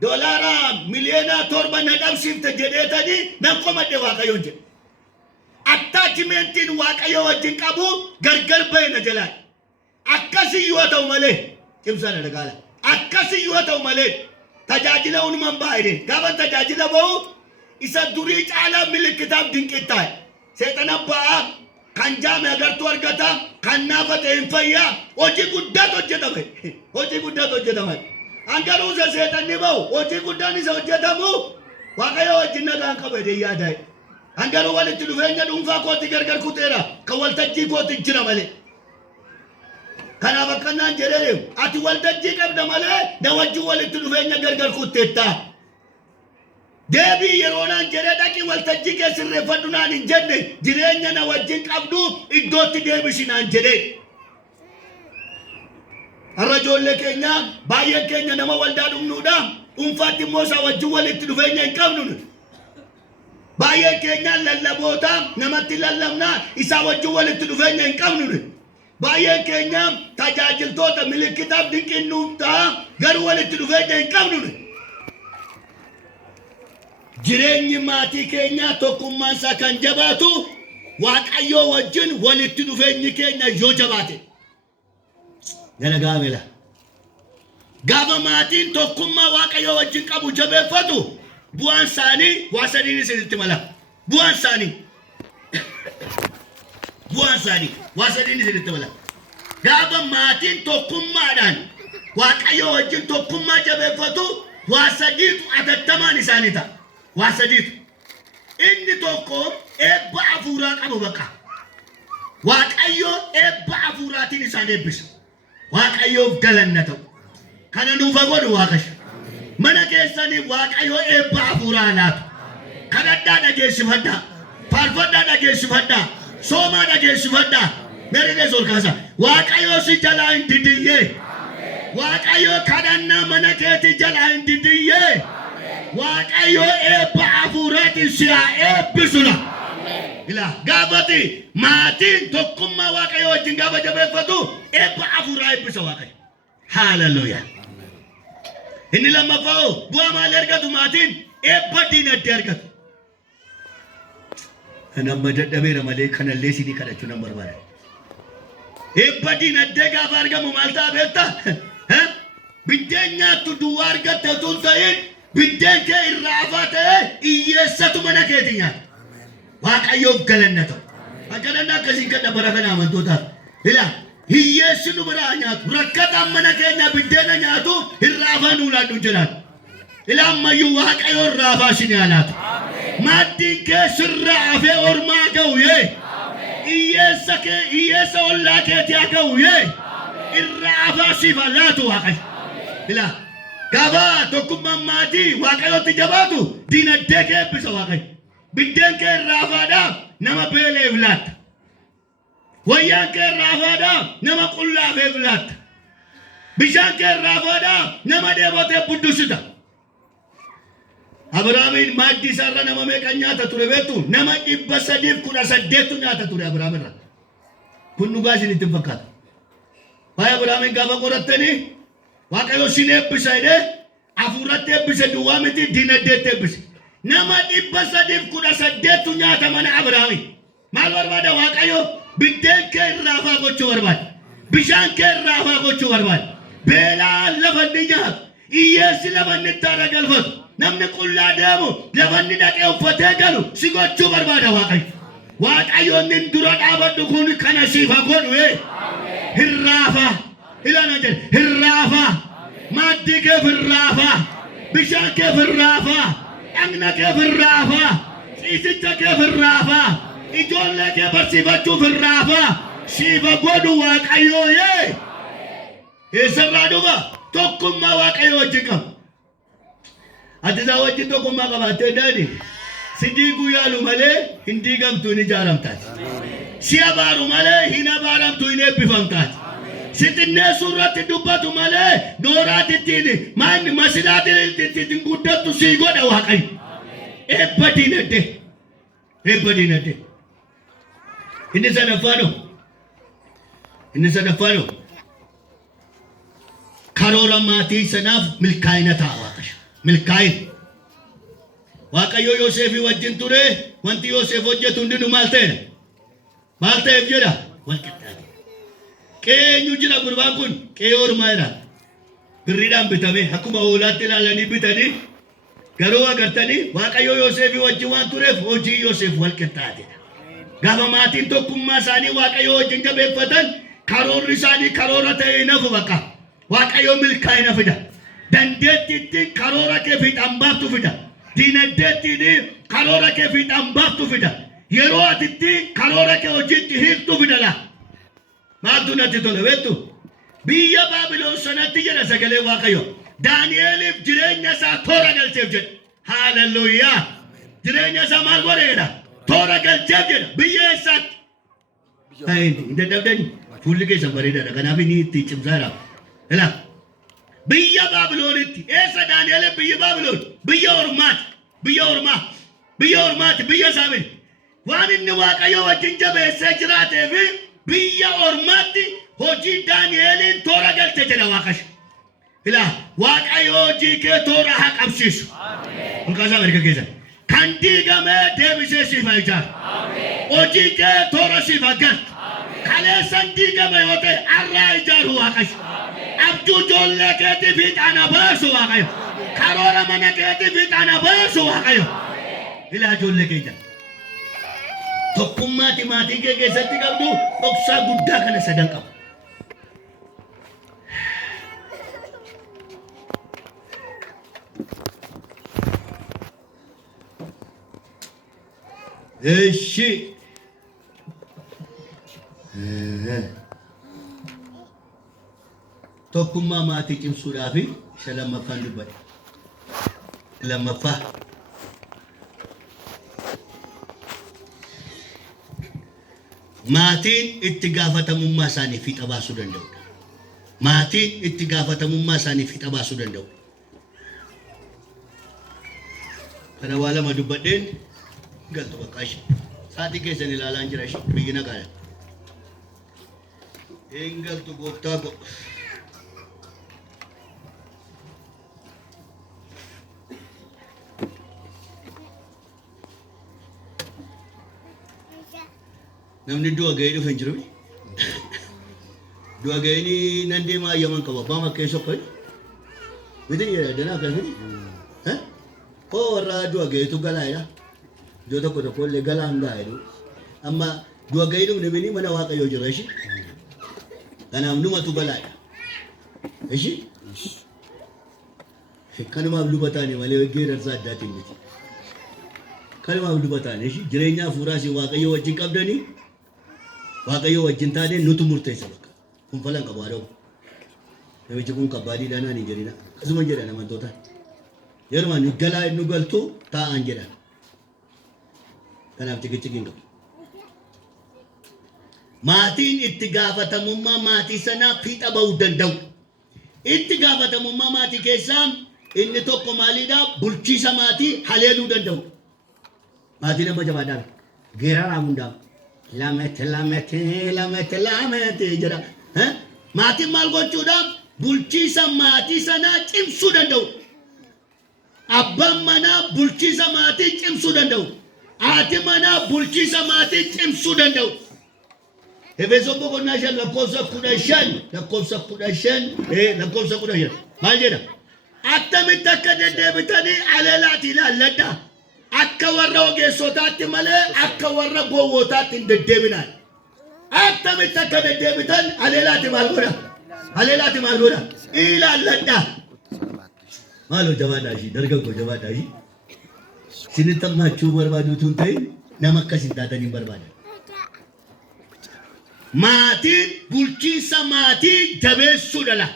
doolaara miliyoona 7 na dhabsiifte jedheetanii nan qomadhe waaqayyoon jedhe. Attachmentiin waaqayyo wajjin qabu gargar ba'e na jalaa. Akkasii yoo ta'u malee cimsa na dhagaala. Akkasii yoo ta'u malee tajaajila unuman baay'ee gaafa tajaajila ba'u isa durii caalaa milikkitaaf dinqitaa. Seexana ba'a kan jaame agartuu argata kan naafa ta'e hin fayyaa hojii guddaatu hojjetame. Hojii guddaatu hojjetame. Hangaruu isa seexanni ba'u hojii guddaan isa hojjetamu waaqayyo wajjin nagaan qabee yaadaa'e. Hangaruu walitti dhufeenya dhuunfaa kooti gargar kuteera kan waltajjii kooti jira malee. Kanaaf akkanaan jedhee ati waltajjii qabda malee na wajjin walitti dhufeenya gargar kuteetta. Deebii yeroo naan jedhee dhaqii waltajjii kee sirreeffadhu naan hin jenne jireenya na wajjin qabdu iddootti deebisi naan jedhee. Har'a ijoollee keenya baay'een keenya nama waldaa dhumnuudha. Dhuunfaatti immoo isaa wajjin walitti dhufeenya hin qabnu. Baay'een keenya lallaboota namatti lallabna isaa wajjin walitti dhufeenya hin qabnu. Baay'een keenya tajaajiltoota milikkitaaf dinqinnuuta garuu walitti dhufeenya hin qabnu. Jireenyi maatii keenya tokkummaan isaa kan jabaatu waaqayyoo wajjin walitti dhufeenyi keenya yoo jabaate. Gana gaamela. Gaafa maatiin tokkummaa waaqayyoo wajjin qabu jabeeffatu bu'aan isaanii waa sadiin isinitti mala. Bu'aan isaanii waa sadiin isinitti mala. Gaafa maatiin tokkummaadhaan waaqayyoo wajjin tokkummaa jabeeffatu waa sadiitu atattamaan isaanii ta'a. Waa sadiitu. Inni tokko eebba hafuuraa qabu baqa. Waaqayyoo eebba hafuuraatiin isaan eebbisa. Waaqayyoof galanna ta'u. Kana nuuf godhu waaqayyo. Mana keessanii waaqayyoo eebba hafuuraa laatu. Kadhadhaa dhageessifadhaa. Faarfadhaa dhageessifadhaa. Soomaa dhageessifadhaa. Meree ol kaasa. Waaqayyoo si jalaa hin didiyyee. Waaqayyoo kadhannaa mana keetii jalaa hin didiyyee. Waaqayyoo eebba hafuuraatiin si haa eebbisudha. Ila gaafati maatiin tokkummaa waaqayyoo wajjin gaafa jabeeffatu eebba hafuuraa eebbisa waaqayyo. Hallelujah. Inni lammaffaa bu'aa maal argatu maatiin eebba diinagdee argatu. Nama dadhabeera malee kanallee sidii kadhachuu nan barbaada. Eebba diinagdee gaafa argamu maal ta'a beekta? Biddeen nyaattu duwwaa argatte utuu hin ta'in biddeen kee irraa hafaa ta'e hiyyeessatu mana keetii nyaata. Waaqayyoof galanna ta'u. Galanna akkasiin kadha bara kana amantootaaf. Ilaa hiyyeessi nu biraa nyaatu rakkataan mana keenya biddeena nyaatu irraa hafaa nuu laadhu jiraatu. Ilaa ammayyuu waaqayyoo irraa hafaa si nyaalaatu. Maaddiin kee sirraa hafee ormaa ga'u yee. Hiyyeessa ollaa keetii haa ga'u yee. Irraa hafaa siif laatu waaqayyo. Ilaa gaafa tokkummaan maatii waaqayyootti jabaatu diinagdee kee eebbisa waaqayyo. Biddeen kee irraa hafaadhaaf nama beeleef laatta. Wayyaan kee irraa hafaadhaaf nama qullaafeef laatta. Bishaan kee irraa hafaadhaaf nama dheebotee buddusita. Abrahaamiin maaddii isaarra nama meeqa nyaata ture beektu? Nama 318 nyaata ture Abrahaamirra. Kun dhugaa isinitti hin fakkaatu. Baay'ee Abrahaamiin gaafa qorattanii waaqayyo sin eebbisa jedhee hafuuratti eebbise duwwaa miti diinagdeetti eebbise. Nama 318 nyaata mana Abrahaami. Maal barbaada waaqayyo? Biddeen kee irraa hafaa gochuu barbaada. Bishaan kee irraa hafaa gochuu barbaada. Beelaan lafa inni nyaatu. Hiyyeessi lafa inni itti haara galfatu. namni qullaa deemu lafanni dhaqee uffatee galu si gochuu barbaada Waaqayyo. Waaqayyoon nin dura dhaabadhu kun kana siif haa godhu hirraafa ilaana jedhe hirraafa maddi kee hirraafa bishaan kee hirraafa dhagna kee hirraafa ciisicha kee hirraafa ijoollee kee barsiifachuuf hirraafa siif haa godhu Waaqayyo eessarraa dhufa tokkummaa Waaqayyo wajjin qaba. Ati isaa wajjin tokkummaa qabaattee daadhi sidii guyyaalu malee hin diigamtu hin ijaaramtaati. Si abaaru malee hin abaaramtu hin eebbifamtaati. Si xinneessuu irratti dubbatu malee nooraatittiin maanni masilaatiin guddattu sii godha Waaqayyo. Eebba diinadde eebba diinadde. Inni sadaffaadho karoora maatii sanaaf milkaa'ina ta'a Waaqayyo. Milkaa'ina. Waaqayyo Yoosefii wajjin ture wanti Yoosef hojjetu hundinuu maal ta'edha? Maal ta'eef jedha? Wal qixxaate. Qeenyu jira gurbaan kun qe'ee ormaa jedha. Birriidhaan bitame akkuma hoolaatti ilaalanii bitanii garuu agartanii Waaqayyo Yoosefii wajjin waan tureef hojii Yoosef wal qixxaatedha. Gaafa maatiin tokkummaa isaanii Waaqayyo wajjin jabeeffatan karoorri isaanii karoora ta'ee nafu baqa. Waaqayyo milkaa'ina fida. Dandeettiitiin karoora kee fiixaan baaftu fida. Diinagdeettiin karoora kee fiixaan baaftu fida. Yeroo atitti karoora kee hojiitti hiiktu fidala. Maaltu natti tola beektu? Biyya Baabiloon sanatti jedha sagalee Waaqayyo. Daani'eliif jireenya isaa toora galcheef jedha. Haaleluyyaa. Jireenya isaa maal godheedha? Toora galcheef jedha. Biyya eessaatti? Hin dadhabdani. Fuulli keessan bareedaadha. Kanaaf inni itti cimsaadha. Ilaa. Biyya Baabiloonitti eessa Daani'el biyya Baabiloon biyya ormaati biyya ormaa biyya ormaati biyya saamin waan inni Waaqayyo wajjin jabeessee jiraateef biyya ormaatti hojii Daani'eliin toora galte jedha Waaqayyo. Ilaa Waaqayyo hojii kee toora haa qabsiisu. Mul'aasaa Ameerikaa keessa kan diigamee deebisee siif haa ijaaru. Hojii kee toora siif haa galchu. Kaleessan diigame yoo ta'e har'aa ijaaru Waaqayyo. Abjuu ijoollee keetii fiixaan baasu Waaqayyo. Karoora mana keetii fiixaan baasu Waaqayyo. Ilaa ijoollee keenya. Tokkummaati maatii kee keessatti qabdu dhoksaa guddaa kana sadan qabu. Eeshi. Tokkummaa maatii cimsuudhaaf isa lammaffaan dubbadha. Lammaffaa. Maatiin itti gaafatamummaa isaanii fiixa baasuu danda'udha. Maatiin itti gaafatamummaa isaanii fiixa baasuu danda'u. Kana waa lama dubbadheen galtu bakka ishee. Saatii keessan ilaalaa jira ishee biyyi nagaadha. Galtu gooftaa go. Namni dua gaya itu fenjuru. Dua gaya ini nanti mah yang kau bawa mak esok kan? Betul ya, dana kan ni? Hah? Oh, orang dua gaya itu galai ya. Jodoh kau legal anda itu. Amma dua gaya itu ni mana wak ayo jual sih? Karena amnu matu galai. Sih? Kalau mah belum batani, malah gaya rasa datin ni. Kalau mah belum batani sih, jerenya furasi wak ayo wajib kabda ni. Waaqayyo wajjin taanee nutu murteessa bakka. Kun falan qabaadhamu. Namichi kun kabbaadii dhaanaa ni jedhina. Akkasuma jedhan amantoota. Yeroo nu galaa nu galtu taa'an jedhan. Kanaaf cikichikiin qabu. Maatiin itti gaafatamummaa maatii sanaa fiixa bahuu danda'u. Itti gaafatamummaa maatii keessaa inni tokko maalidha? Bulchiisa maatii haleeluu danda'u. Maatiin amma jabaadhaan geeraraa hundaa'u. Lamete jira. Maatii maal gochuudhaaf bulchiisa maatii sanaa cimsuu danda'u. Abbaan manaa bulchiisa maatii cimsuu danda'u. Haati manaa bulchiisa maatii cimsuu danda'u. Efesoon boqonnaa 5 lakkoofsa 15 maal jedha? attamitti akka deddeebitanii aleelaati ilaalladha. Akka warra ogeessotaatti malee akka warra gowwootaatti hin deddeebinaan. Attamitti akka deddeebitan aleelaati maal godha? Aleelaati maal godha? Ilaalladha. Maaloo jabaadhaa ishii dargaggoo jabaadhaa ishii. Sinitti hammaachuu barbaaduutu hin ta'in nama akkasiin taatan hin barbaadan. Maatiin bulchiinsa maatii jabeessuu dhala.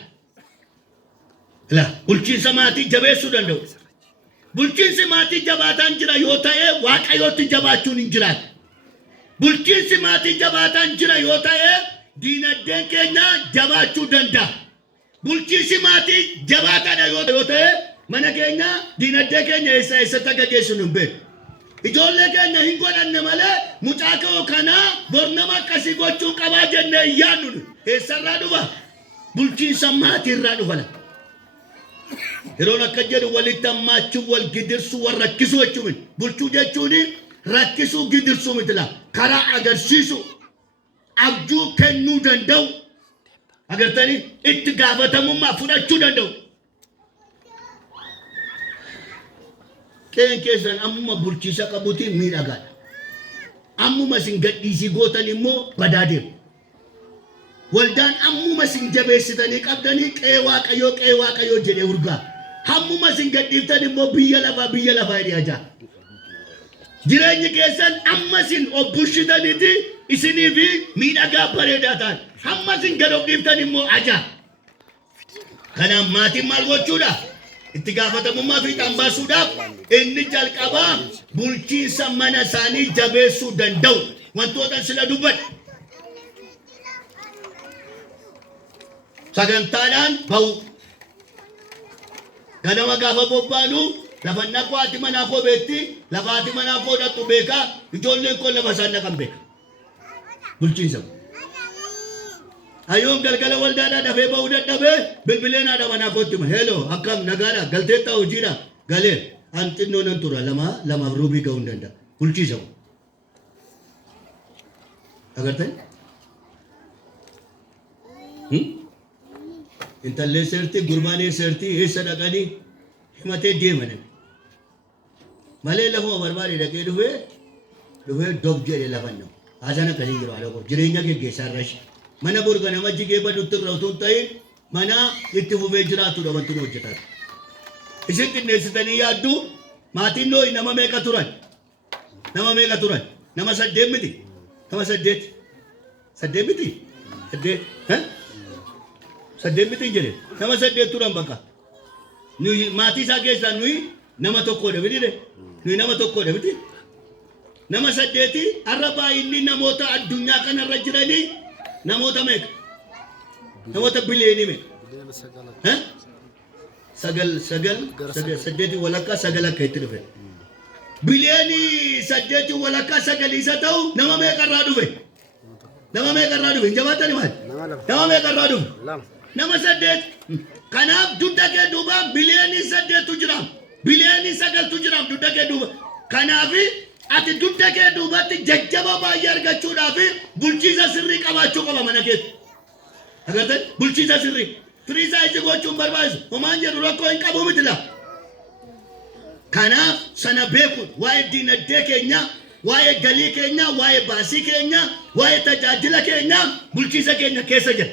Bulchiinsa maatii jabeessuu danda'u. Bulchiinsi maatii jabaataan jira yoo ta'e waaqayyootti jabaachuun hin jiraatu. Bulchiinsi maatii jabaataan jira yoo ta'e diinagdeen keenya jabaachuu danda'a. Bulchiinsi maatii jabaataadha yoo ta'e mana keenya diinagdee keenya eessatti akka geessinu hin beeku. Ijoollee keenya hin godhanne malee mucaa koo kanaa bor nama akkasii gochuun qabaa jennee hin yaadnu. Eessarraa dhufa? Bulchiinsa maatii irraa dhufa. Yeroon akka jedhu walitti hammaachuu wal gidirsuu wal rakkisuu jechuun bulchuu jechuun rakkisuu gidirsuu miti laa karaa agarsiisu abjuu kennuu danda'u agartanii itti gaafatamummaa fudhachuu danda'u. Qeen keessan ammuma bulchiisa qabuutiin miidhagaadha. Ammuma sin gadhiisii gootan immoo badaa deemu. Waldaan ammuma sin jabeessitanii qabdanii qe'ee waaqayyoo jedhee urgaa. Hammuma sin gadhiiftan immoo biyya lafaa hidhee ajaa. Jireenyi keessan amma sin obbushitaniiti isinii fi miidhagaa bareedaa ta'an. Hamma sin gad dhiiftan immoo ajaa. Kanaaf maatiin maal gochuudha? Itti gaafatamummaa fi xambaasuudhaaf inni jalqabaa bulchiinsa mana isaanii jabeessuu danda'u. Wantoota sila dubbadha. Sagantaadhaan bahu. Ganama gaafa bobbaanu lafa naqoo ati manaa koo beekti lafa ati manaa koo dhattu beekaa ijoolleen koo lafa isaan naqan beeka. Bulchiinsa. Ayyoon galgala waldaadhaa dafee bahuu dadhabee bilbileen haadha manaa kootti hima. Heeloo akkam nagaadhaa galteettaa hojiidhaa galee an xinnoo nan tura lamaaf ruubii ga'uu hin danda'a. Bulchiinsa. Agartanii? Intallee seertii gurmaanee seertii eessa dhaqanii himatee deeman. Malee lafuma barbaade dhaqee dhufee dob jedhee lafan nama. Haasaan akkasii jiru haala koo jireenya geggeessaa irrashi. Mana burga nama jigee badutti irra utuu hin ta'in mana itti fufee jiraatudha wanti nu hojjetan. Isin qindeessitanii yaaddu maatiin nooyi nama meeqa turan? Nama meeqa turan? Nama 8 miti? Nama 8? 8 miti? 8? Saddeet miti hin jedhe nama 8 turan bakka. Nuyi maatii isaa keessaa nuyi nama tokkodha miti nuyi nama tokkodha miti. Nama 8 har'a baay'inni namoota addunyaa kanarra jiranii namoota meeqa? Namoota bileenii meeqa? Saddeetii walakkaa sagal akka itti dhufe. Bileenii 8 walakkaa sagal isa ta'u nama meeqa irraa dhufe? Nama meeqa irraa dhufe? Hin jabaatani maali? Nama meeqa irraa dhufe? Nama 8. Kanaaf dugda kee duuba biliyoonii 8tu jira. Biliyoonii 9tu jira dugda kee duuba. Kanaaf ati dugda kee duubatti jajjaba baay'ee argachuudhaaf bulchiinsa sirrii qabaachuu qaba mana keetti. Agartee bulchiinsa sirrii. Firiisaa iji gochuun barbaachisu. Homaan jedhu rakkoo hin qabu miti laa. Kanaaf sana beekuun waa'ee diinagdee keenyaa, waa'ee galii keenyaa, waa'ee baasii keenyaa, waa'ee tajaajila keenyaa bulchiinsa keenya keessa jira.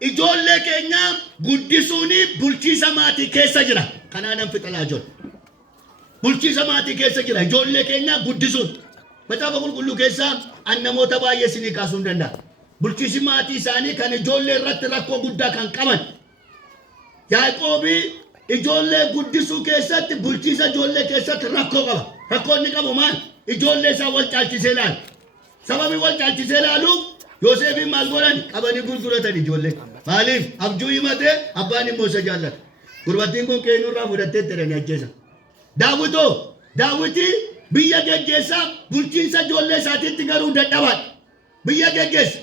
Ijoollee keenya guddisuuni bulchiinsa maatii keessa jira. Kanaanan fixalaa ijoollee. Bulchiinsa maatii keessa jira. Ijoollee keenya guddisuun. Macaafa qulqulluu keessaa an namoota baay'ee isinii kaasuu hin danda'a. Bulchiinsi maatii isaanii kan ijoollee irratti rakkoo guddaa kan qaban. Yaaqoobii ijoollee guddisuu keessatti bulchiinsa ijoollee keessatti rakkoo qaba. Rakkoo inni qabu maal? Ijoollee isaa wal caalchisee ilaalu. Sababii wal caalchisee ilaaluuf Yoosefiin maal godhan qabanii gurguratan ijoollee. Maaliif abjuu himatee abbaan immoo isa jaallata. Gurbattiin kun qeenurraa fudhattee jedhanii ajjeesa. Daawiti biyya geggeessaa bulchiinsa ijoollee isaatiitti garuu dadhabaadha. Biyya geggeessa.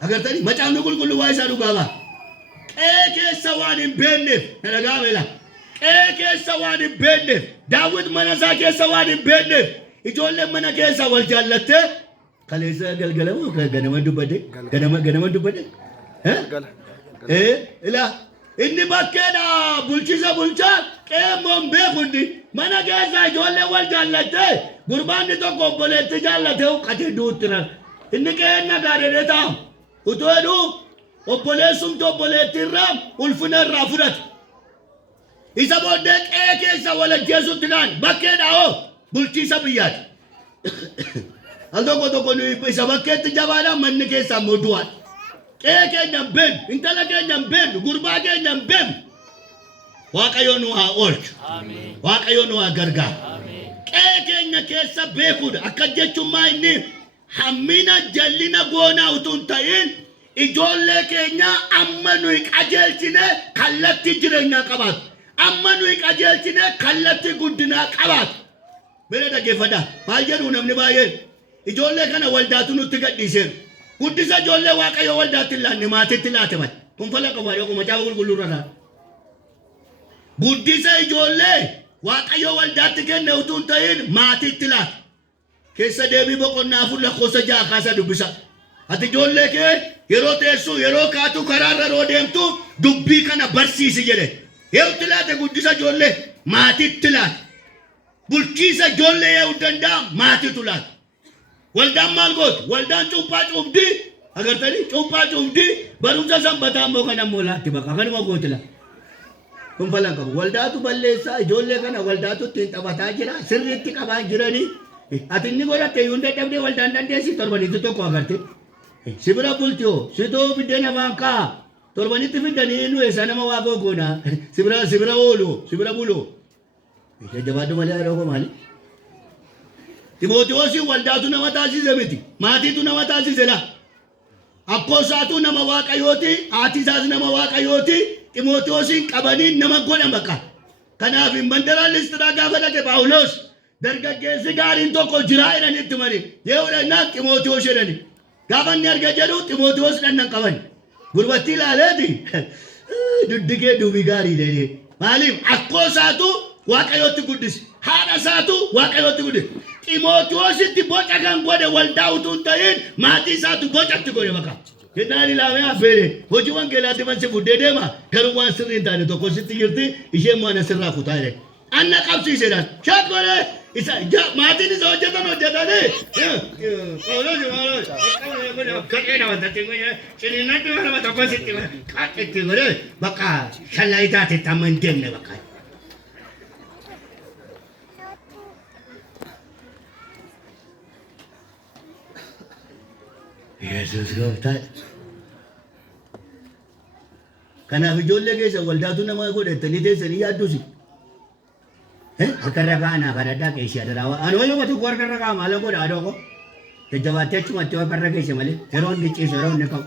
Agartanii macaafni qulqulluu waa isaa dhugaabaa. Qe'ee keessa waan hin beekneef na dhagaa'amela. Qe'ee keessa waan hin beekneef Daawit mana isaa keessa waan hin beekneef ijoolleen mana keessa wal jaallattee kaleessa galgalamu ganama dubbadde ganama dubbadde ila Inni bakkeedha bulchisa bulchaa qeemmoon beekundi mana keessa ijoollee wal jaallattee gurbaanni tokko obboleetti jaallatee uqqatee duuttira. Inni qeenna gaadhedhe taa'u utuu jedhu obboleessumti obboleetti irraa ulfina irraa fudhate. Isa booddee qe'ee keessa walajjeesutti naan bakkeedha hoo bulchiisa biyyaati. Al tokko isa bakkeetti jabaadhaan manni keessaa immoo du'aadha. Qe'ee keenya hin beeknu, intala keenya hin beeknu, gurbaa keenya hin beeknu. Waaqayyo nu haa oolchu. Waaqayyo nu haa gargaaru. Qe'ee keenya keessa beekuudha. Akka jechuummaa inni hammina jallina goonaa utuu hin ta'in ijoollee keenya amma nuyi qajeelchine kallattii jireenyaa qabaatu. Amma nuyi qajeelchine kallattii guddinaa qabaatu. Bira dhaggeeffadhaa. Maal jedhu namni baay'een ijoollee kana waldaatu nutti gadhiiseera. Guddisa ijoollee waaqayyo waldaatti laanne maatiitti laate mali. Kun fala qabu waaqayyo macaafa qulqulluu irra laata. Guddisa ijoollee waaqayyo waldaatti kenne utuu hin ta'in maatiitti laata. Keessa deebii boqonnaa afur lakkoofsa 6 kaasa dubbisa. Ati ijoollee kee yeroo teessu yeroo kaatu karaarra yeroo deemtu dubbii kana barsiisi jedhe. Eewutti laate guddisa ijoollee maatiitti laata. Bulchiisa ijoollee eewuu danda'a maatiitu laata. Waldaan maal gootu? Waldaan cuuphaa cuubdii agartanii cuuphaa cuubdii barumsa sanbataa immoo kan ammoo laatti bakka kanuma gootu la. Kun falan qabu. Waldaatu balleessaa ijoollee kana waldaatu ittiin taphataa jira sirriitti qabaa jiranii. Ati inni godhatte yoo dadhabdee waldaan dandeessi torbanitti tokko agarte. Sibira bultoo sitoo biddeena afaan kaa torbanitti fiddanii nu eessa nama waa gogoona sibira oolu sibira buloo. Jabaaddu malee haadha maali? Timootiyoos waldaatu nama taasise miti. Maatiitu nama taasise la. Akkoosaatu nama waaqayyooti. Haatisaas nama waaqayyooti. Timootiyoosiin qabanii nama godhan bakka. Kanaaf mandaraan Listiraa gaafa dhaqe Phaawulos dargaggeessi gaariin tokko jiraa jedhanitti mani. Yoo dhannaan Timootiyoos jedhani. Gaafa inni arga jedhu Timootiyoos dhannan qaban. Gurbattii ilaaleeti. Duddigee duubii gaarii dheedhee. Maaliif akkoosaatu waaqayyootti guddise. Haadha isaatu waaqayyootti guddise. Timootiyoositti boca kan godhe waldaa utuu hin ta'in maatii isaatu bocatti godhe bakka. Kennaan ilaamee affeere hojii wangeelaatti man si fuddee deema garuu waan sirrii hin taane tokko sitti jirti isheen waan asirraa kutaa jedhe. Anna qabsiisedhaan shaat godhe isa maatiin isa hojjetanii kadheedha wantatti ciniinatti mana tokko sitti qaxxitti godhe bakka shallaayitaatti tamma hin deemne bakka. Yesus gooftaan. Kanaaf ijoollee keessa waldaatu nama godhatanii teessanii yaadduusi. Harka irra kaa'anaa kadhadhaa keessi adaraa. Ani wayii tokko harka irra kaa'ama haala godha adoo koo. Jajjabaattee achumatti harka irra keessa malee yeroo inni ciisu yeroo inni qabu.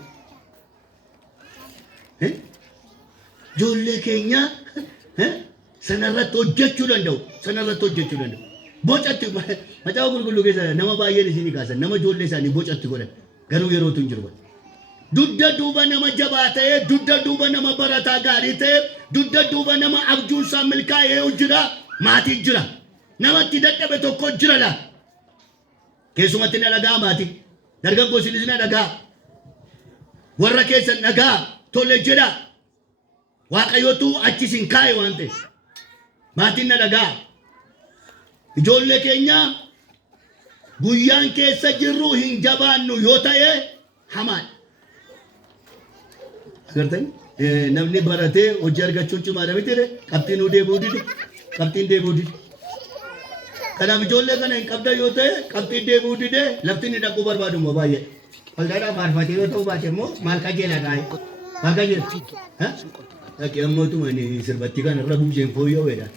Ijoollee keenya sanarratti hojjechuu danda'u. Sanarratti hojjechuu danda'u. Bocatti macaafa qulqulluu keessa nama baay'een isinii kaasan nama ijoollee isaanii bocatti godhan. Garuu yerootu hin jiru. Dudda duuba nama jabaa ta'e, dudda duuba nama barataa gaarii ta'e, dudda duuba nama abjuunsaa milkaa'ee jira, maatii jira. Namatti dadhabe tokko jira la. Keessumatti na dhagaa maatii. Dargaggoosinis na dhagaa. Warra keessan dhagaa tole jedha. Waaqayyootu achis hin kaa'e waan ta'e. Maatiin na dhagaa. Ijoollee keenya guyyaan keessa jirru hin jabaannu yoo ta'e hamaadha. Agartanii namni baratee hojii argachuun cimaadha miti qabxiin deebi'uu dide qabxiin deebi'uu dide. Kanaaf ijoollee kana hin qabda yoo ta'e qabxiin deebi'uu dide lafti inni dhaquu barbaadu immoo baay'ee. Waldaadhaa faarfatee yoo ta'u baate immoo maal qajeela taa'e maal qajeela. Dhaqee ammootuma sirbatti kana irra buuseen fooyya'u jedha.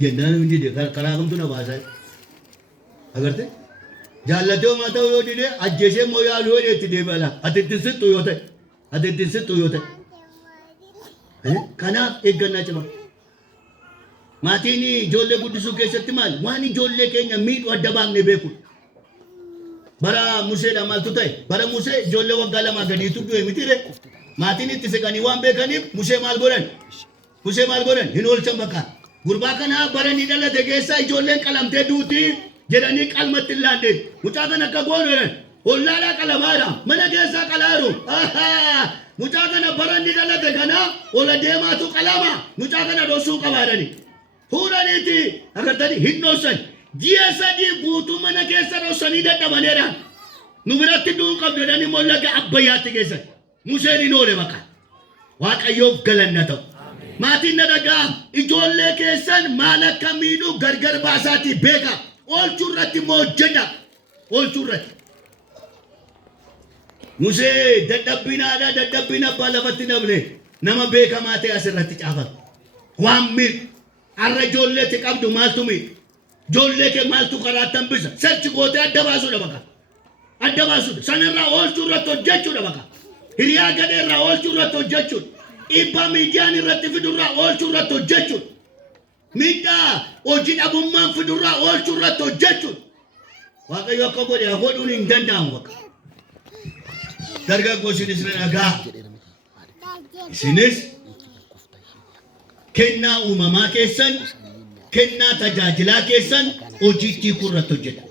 Jennaan hin dide karaa kamtu na baasaa. Agartee jaallatee homaa ta'uu yoo dide ajjeesee immoo yaaluu yoo itti deebi'ala. Ati ittiin sittu yoo ta'e. Ati ittiin sittu yoo ta'e. Kanaaf eeggannaa cimaa. Maatiin ijoollee guddisuu keessatti maal? Waan ijoollee keenya miidhu adda baafnee beeku. Bara Museedhaan maaltu ta'e? Bara Musee ijoollee waggaa 2 gadiitu du'e mitiire. Maatiin itti siqanii waan beekaniif Musee maal godhan? Musee maal godhan? Hin oolchan bakka. Gurbaa kanaa bara ni dhalate keessa ijoolleen qalamtee duutii jedhanii qalmatti ilaallee mucaa kana akka goonu Ollala kalamaadha. Mana keessaa qalaaru. Mucaa kana barandi dhalate kana ola deemaatu qalama. Mucaa kana dhoosuu qabaadhani. Fuudhaniiti agartanii hin dhoossan. Ji'a sadii guutuu mana keessa dhoosanii dadhabaneedhaan. Nu biratti du'uu qabdu jedhanii mollaga Abbayyaatti geessan. Museen hin oole bakka. Waaqayyoof galanna ta'u. Maatiin na dhagaa ijoollee keessan maal akka miidhuu gargar baasaatii beeka. Oolchuu irratti immoo hojjedha. Oolchuu irratti. Musee dadhabbinaadha dadhabbina abbaa lafatti dhabne nama beekamaa ta'e asirratti caafama. Waan miidhu har'a ijoolleetti qabdu maaltu miidhu. Ijoollee kee maaltu karaatti hambisa. Sarchi gootee adda baasuudha bakka. Adda baasuudha. Sanarraa oolchuu irratti hojjechuudha bakka. Hiriyaa gadheerraa oolchuu irratti hojjechuudha. Dhiibbaa miidiyaan irratti fidurraa oolchuu irratti hojjechuudha. Miidhaa hojii dhabummaan fidurraa oolchuu irratti hojjechuudha. Waaqayyo akka godhe godhuun hin danda'amu bakka. Dargaggoon isinis dhagaa. Isinis kennaa uumamaa keessan, kennaa tajaajilaa keessan hojiitti kurratti hojjeta.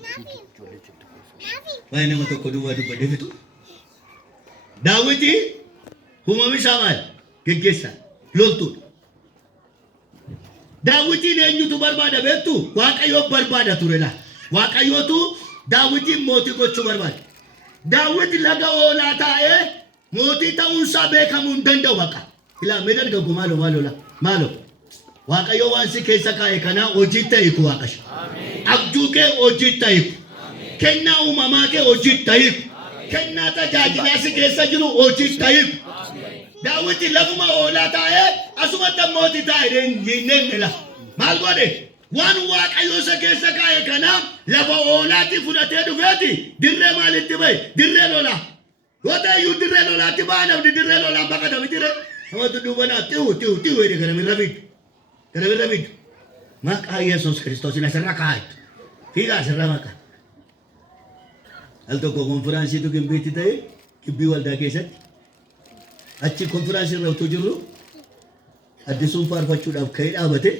Baay'ee nama tokko duwwaa dubbadee fitu. Daawiti uumamni isaa maal? Geggeessaa loltuudha. Daawitiin eenyutu barbaada beektu? Waaqayyoo barbaada ture laa. Waaqayyootu Daawitiin mootii gochuu barbaada. Daawit laga oolaa taa'ee mootii ta'uunsaa beekamuu hin danda'u bakka. Ilaa mee dargaggo maaloo. Waaqayyoo waan si keessa kaa'e kanaa hojii ta'iku Waaqayyo. Abjuu kee hojii ta'iku. Kennaa uumamaa kee hojii ta'iku. Kennaa tajaajilaa si keessa jiru hojii ta'iku. Daawit lafuma oolaa taa'ee asumatti mootii taa'ee hin neemne. Maal godhe? Waan Waaqayyoo isa keessa kaa'e kanaa lafa oolaatti fudhatee dhufeeti dirree maalitti bahe? Dirree lolaa. Yoo ta'eyyuu dirree lolaatti baha namni dirree lolaan baqata mitire. Namatti duubanaa tiwu jedhe gara mirra fiddu. Gara mirra fiddu. Maqaa Yesuus Kiristoosiin asirra kaa'etu. Fiigaa asirra maqaa. Al tokko konfiraansiitu gimbiitti ta'e gibbii waldaa keessatti. Achi konfiraansii irra utuu jirru addisuun faarfachuudhaaf ka'ee dhaabate.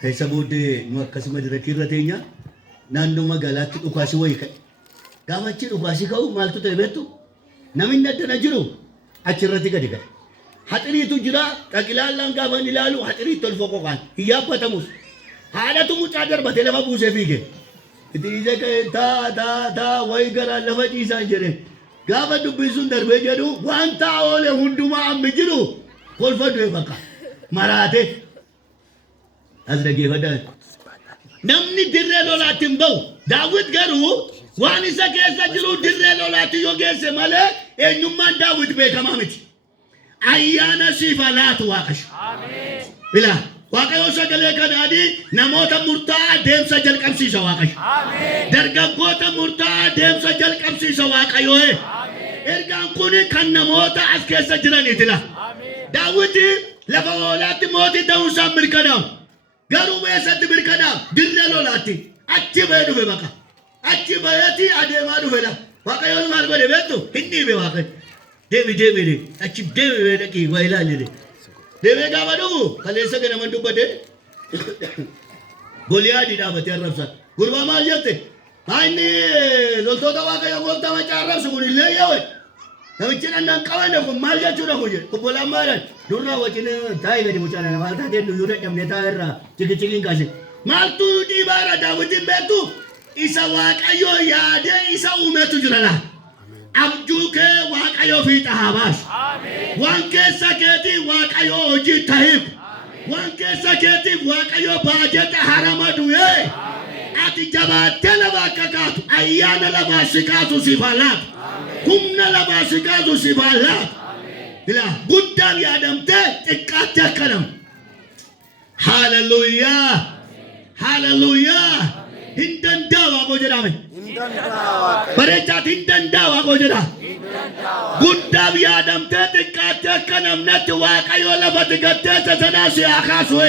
Keessa booddee nu akkasuma diraqii irra teenya naannoo magaalaatti dhukaasii wayii ka'e. Gaafa achi dhukaasii ka'u maaltu ta'e beektu? Namni addana jiru achirratti gadi gadi. Haxiriitu jira dhaqilaallaan gaafa inni ilaalu haxiriitti ol foqoqaan hin yaabbatamus. Haadhatu mucaa darbatee lafa buusee fiige. Itti ija ka'e taa wayii garaa lafa ciisaan jedhe. Gaafa dubbisuun darbee jedhu wanta oole hundumaa ammi jiru kolfa du'e bakka maraate. As dhaggeeffadhaan. Namni dirree lolaatti hin bahu. Daawit garuu waan isa keessa jiru dirree lolaatti yoo geesse malee eenyummaan Daawit beekamaa miti. Ayyaana siif haa laatu Waaqayyo. Ilaa Waaqayyo sagalee kanaanii namoota murtaa'aa deemsa jalqabsiisa Waaqayyo. Dargaggoota murtaa'aa deemsa jalqabsiisa Waaqayyo. Ergaan kun kan namoota as keessa jiraniiti la. Daawit lafa oolaatti mootii ta'uusaa mirkanaa'u. Garuu meesatti mirkanaa'u dirree lolaatti achi bahee dhufe bakka. Achi baheeti adeemaa dhufe la. Waaqayyoon maal godhe beektu? Hin dhiibe Waaqayyo. Deemi achi deemi dhaqii waa ilaalle. Deemee gaafa dhufu kaleessa ganaman dubbate Goliyaadii dhaabatee arrabsa. Gurbaa maal jette? Inni loltoota Waaqayyo gooftaa macaa arrabsu kun illee yaa'e. Namichi dhannaan qabane kun maal jechuudha kun jedhe. Obbolaan maalan durraa wajjin taa'ee gadi mucaan maal taatee nuyyuu dadhabnee taa'e irraa cikichikiin kaase. Maaltu dhiibaara Daawitiin beektu? Isa Waaqayyo yaadee isa uumetu jira laa. Abjuu kee Waaqayyo fiixa haa baasu. Waan keessa keetii Waaqayyo hojii ta'iif. Waan keessa keetiif Waaqayyo baajata haramadu. Ati jabaattee lafa akka kaatu ayyaana lafaa si kaatu siif haa laatu. Humna lafaa si kaatu siif haa laatu. Ilaa guddaan yaadamtee xiqqaatti akka namu. Haaleluyyaa. Haaleluyyaa. Hin danda'a Waaqoo jedhame. Bareechaati hin danda'a Waaqoo jedha. Guddaaf yaadamtee xiqqaatti akka namnatti Waaqayyo lafatti gaddeessa sanaa si haa kaasu.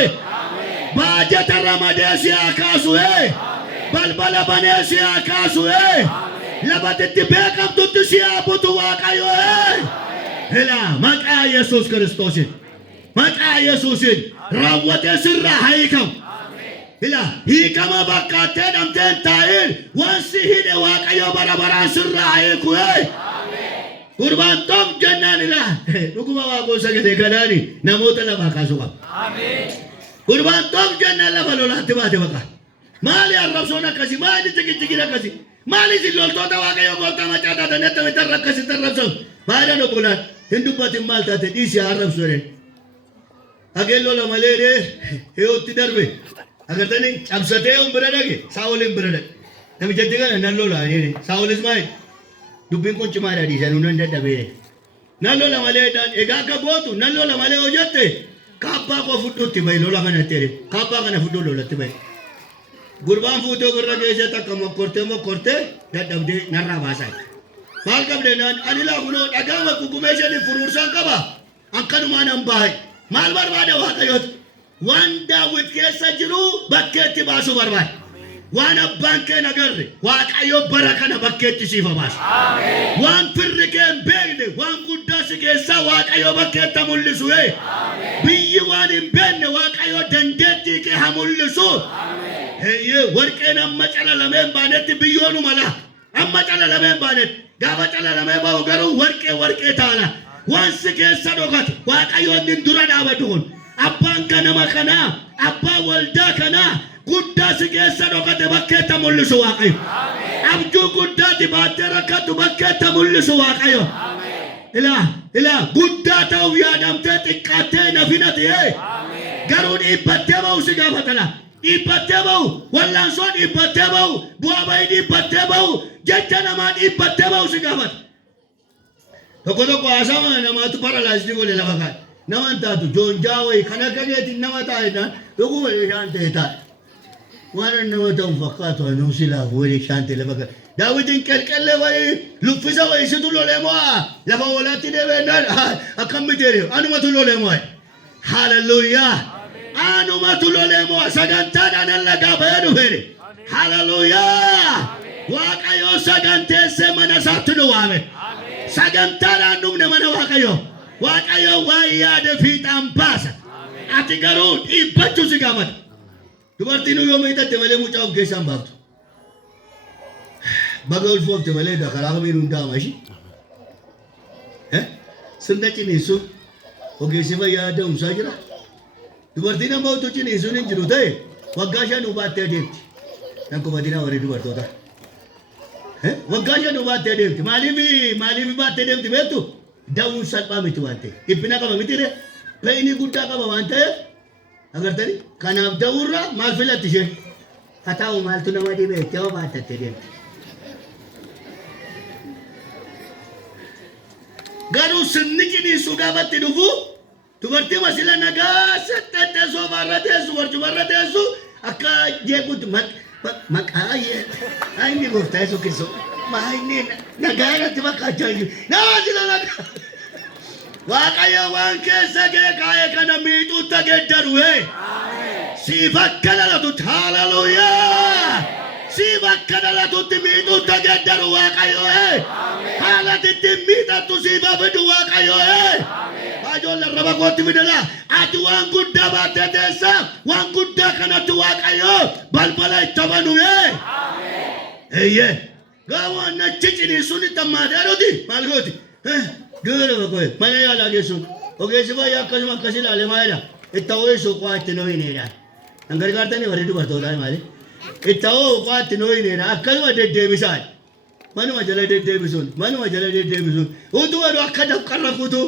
Baajata ramadee si haa kaasu. Balbala banee si haa kaasu. Lafatti beekamtutti si haa butu Waaqayyo. Ilaa maqaa Yesuus Kiristoosiin. Maqaa Yesuusiin raawwatee sirraa haa hiikamu. Ila hiikama bakkaattee dhamteen taa'een wansi hidhe waaqayyo bara baraan sirraa eeku'e. Gurbaan tom jennaan ila dhuguma waaqoo sagade kanaani namoota lafaa kaasuu qaba. Gurbaan tom jennaan lafa lolaatti baate baqa. Maali arrabsoon akkasii? Maali tikichikiin akkasii? Maali isin loltoota waaqayyo gooftaa macaataa tanatti mitarra akkasitti arrabsan? Baay'inaan obbolaan hin dubbatin maal taate dhiisii arrabsu jedheen. Hageen lola malee heeyyootti darbe. Agartanii cabsatee yoon bira dhage Saa'oliin bira dhage. Namichatti kana nan lola jedhee Saa'olis maali? Dubbiin kun cimaadha dhiisan hundaan dadhabee. Nan lola malee egaa akka gootu nan lola malee hojjette kaabbaa koo fudhuutti bahi lola kanatti jedhe. Kaabbaa kana fudhuu lolatti bahi. Gurbaan fuutee birra keessatti akka mokkortee dadhabdee narraa baasaa. Maal qabdee naan ani laa kunoo dhagaa kukumee shanii furuursaan qaba. Akkanumaan an bahe. Maal barbaada waaqayyooti? Waan Daawit keessa jiru bakkeetti baasuu barbaada. Waan abbaan kee nagarre waaqayyo bara kana bakkeetti siifa baasa. Waan firri kee hin beekne waan guddaa si keessaa waaqayyo bakkeetti mul'isu. Biyyi waan hin beekne waaqayyo dandeettii kee haa mul'isu. Warqeen amma calalameen baanetti biyyoonu mala. Amma calalameen baanetti gaafa calalamee bahu garuu warqee taala. Waan si keessa dhokate waaqayyo inni dura dhaabatu kun abbaan ganama kanaa abbaan waldaa kanaa guddaa si keessa dhokate bakkeetti mul'isu waaqayyo. Abjuu guddaati baattee rakkattu bakkeetti mul'isu waaqayyo. Ilaa guddaa ta'uuf yaadamtee xiqqaattee nafinati garuu dhiibbattee bahu si gaafatala. Dhiibbattee bahu wallaansoo dhiibbattee bahu bu'aa bahii dhiibbattee bahu jecha namaa dhiibbattee bahu si gaafata. Tokko haasama namaatu paralaayistii godhe lafa kaa'e. Nama hin taatu joonjaa wayii kan akka keetiin nama taa'edhaan dhuguma ishaan ta'e taa'e. Waan nama ta'u fakkaatu anuu silaaf wayii ishaan ta'e lafa kaa'e. Daawitiin qelqellee wayii luffisa wayii situ lolee mo'a lafa walaatti deebi'ennaan akkamitti jedhee anumatu lolee mo'a. Haaleluyyaa. Anumatu lolee mo'a sagantaadhaan allagaa bahee dhufeere. Haaleluyyaa. Waaqayyo saganteessee mana isaatti nu waame. Sagantaadhaan dhumne mana waaqayyo. Waaqayyo waan yaade fiixaan baasa. Ati garuu dhiibbachuu si gaafata. Dubartiin yoo miidhatte malee mucaa of keessaan baaftu. Baga ulfoofte malee karaa kamiin hundaa'ama ishii. Sirna ciniinsuu ogeessi fayyaa da'umsaa jira. Dubartiin amma utuu ciniinsuun hin jiru ta'e waggaa 5 baattee deemti. Nan kubatina warri dubartootaa. Waggaa 5 baattee deemti. Maaliif baattee deemti beektu? Da'uun salphaa miti waan ta'eef. Dhiphina qaba miti ree. Peenii guddaa qaba waan ta'eef. Agartanii? Kanaaf da'uurra maal filatti ishee? Haa ta'u maaltu nama dhibee itti yoo baatattee deemti. Garuu sirni ciniinsuu gaafatti dhufu dubartii masila nagaa settee soofarra teessu barcumarra teessu akka jeequutti maqaa inni gooftaa Yesuus Kiristoos inni nagaa irratti fakkaachaa jiru. Nama sila nagaa. Waaqayyo waan keessa kee kaa'ee kana miidhuutti geeddaru. Siif akka dhalatutti haaleluyyaa. Siif akka dhalatutti miidhuutti geeddaru waaqayyo. Haalatitti miidhattu siif fidu waaqayyo. Ijoollee raba kootti fidela. Ati waan guddaa baattee teessa waan guddaa kanatti waaqayyo balbala itti banu. Gaafa nachi ciniinsuun itti hammaatee aduuti maal gooti? Gara bakkoo mana yaalaa geessuun ogeessi fayyaa akkasuma akkas ilaalee maalidha? Itti hawweessu qo'aa itti nooyineedha. Kan gargaartanii warri dubartootaa maali? Itti hawwuu qo'aa itti nooyineedha. Akkasuma deddeebisaan. Manuma jala deddeebisuun. Utuu aduu akka dafqarra kutuu.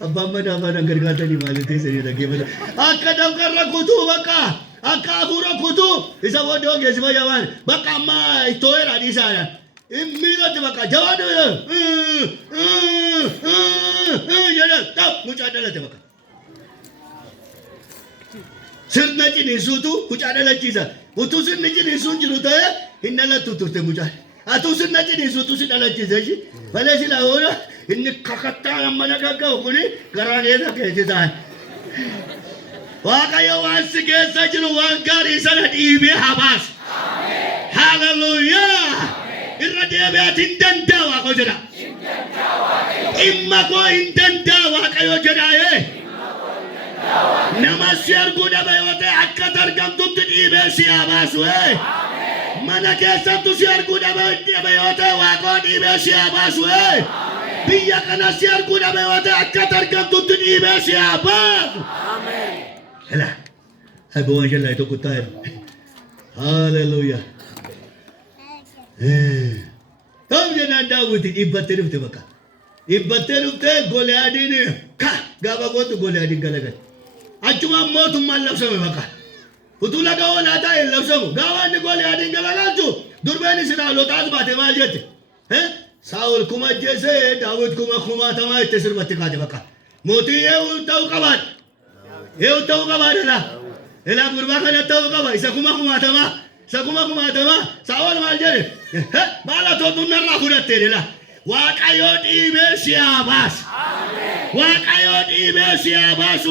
Abbaan manaa gargaartanii maali teessanii dhaggeeffata. Akka dafqarra kutuu bakka. Akka hafuura kutuu. Isa booddee ogeessi fayyaa maali? Bakka ammaa ittoo jedhaa dhiisaadha. Miidhatti bakka jawaadhu jedha mucaa dhalate bakka. Sirna ciniinsuutu mucaa dhalachiisa. Utuu sirni ciniinsuun jiru ta'e hin dhalattu turte mucaan. Atuu sirna ciniinsuutu si dhalachiisa ishii. Malee si laawudha inni kakattaa amma nagagga'u kuni garaan eessa keessa ta'an. Waaqayyo waan si keessa jiru waan gaarii sana dhiibee habaas. Haaleluyyaa. Irra deebi'aati hin danda'a Waaqayyo jedha. Dhimma koo hin danda'a Waaqayyo jedha. Namasi argu dhabe yoo ta'e akka argamtutti dhiibee si haa baasu. Mana keessattu si argu dhabe yoo ta'e Waaqoo dhiibee si haa baasu. Biyya kana si argu dhabe yoo ta'e akka argamtutti dhiibee si haa baasu. Ela, aboon jalaa tokko taa'e. Hallelujah. Tom jenaan Daawit dhibbattee dhufte bakka. Dhibbattee dhufte Goliyaadiin gaafa gootu Goliyaadiin galagal. Achuma mootummaan labsame bakka. Utuu laga oolaa taa'e labsamu. Gaafa inni Goliyaadiin galagalchu durbeen Israa'elootaas baate maal jette? Saa'ol kuma ajjeese Daawit kumaatamaa itti sirbatti kaate bakka. Mootii Yehuu ta'uu qabaadha. Yehuu ta'uu qabaadha. Elaa gurbaa kana ta'uu qaba. Isa kumaatamaa. Saa'ol maal jedhe? Maala tootu narraa fudhattee dha. Waaqayyoo dhiibee si haa baasu. Waaqayyoo dhiibee si haa baasu.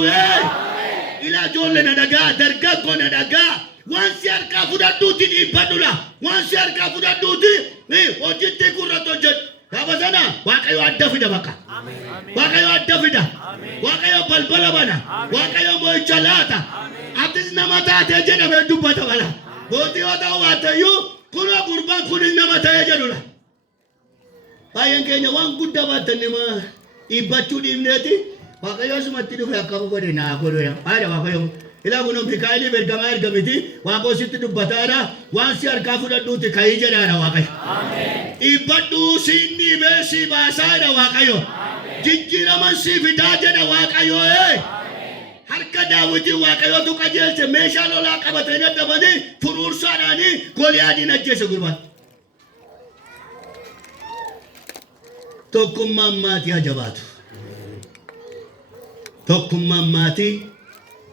Ilaa ijoollee na dhagaa, dargaggoo na dhagaa. Waan si harkaa fudhadhuuti dhiibbadhudha. Waan si harkaa fudhadhuuti hojiitti gurratti hojjedhu. Gaafa sana Waaqayyoo adda fida bakka. Waaqayyoo adda fida. Waaqayyoo balbala bana. Waaqayyoo moo'icha laata. Atis nama taatee jedhamee dubbata bala. Mootii yoo ta'u baatayyuu kunoo gurbaan kunis nama ta'ee jedhudha. Baay'een keenya waan guddaa baattan nama dhiibbachuu dhiibneeti. Waaqayyoo sumatti dhufe akkama godhe naa godhe. Haadha Waaqayyoo. Ilaa kunoo Mikaa'elii ergamaa ergamiti. Waaqoo sitti dubbataadha. Waan si harkaa fudhadhuuti ka'ii jedhaadha Waaqayyo. Dhiibbadhuu siin dhiibee si baasaadha Waaqayyo. Jijjiiraman si fidaa jedha Waaqayyo. Harka Daawitii Waaqayyootu qajeelche meeshaa lolaa qabatanii dadhabanii furuursaadhaanii Goliyaadiin ajjeese gurbaan. Tokkummaan maatii haa jabaatu. Tokkummaan maatii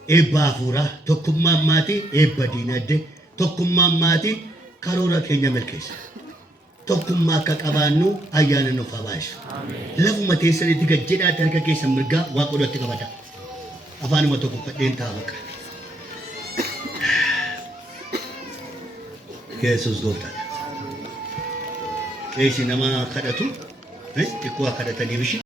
eebba hafuuraa. Tokkummaan maatii eebba diinagdee. Tokkummaan maatii karoora keenya milkeessa. Tokkummaa akka qabaannu ayyaana nuuf haa baasu. Lafuma teessanitti gad jedhaatti harka keessan mirgaa Waaqodhatti qabata. Afaanuma tokko kadheen ta'a bakka. Yesuus gooftaadha. Qeessi nama kadhatu xiqqoo kadhataniif ishee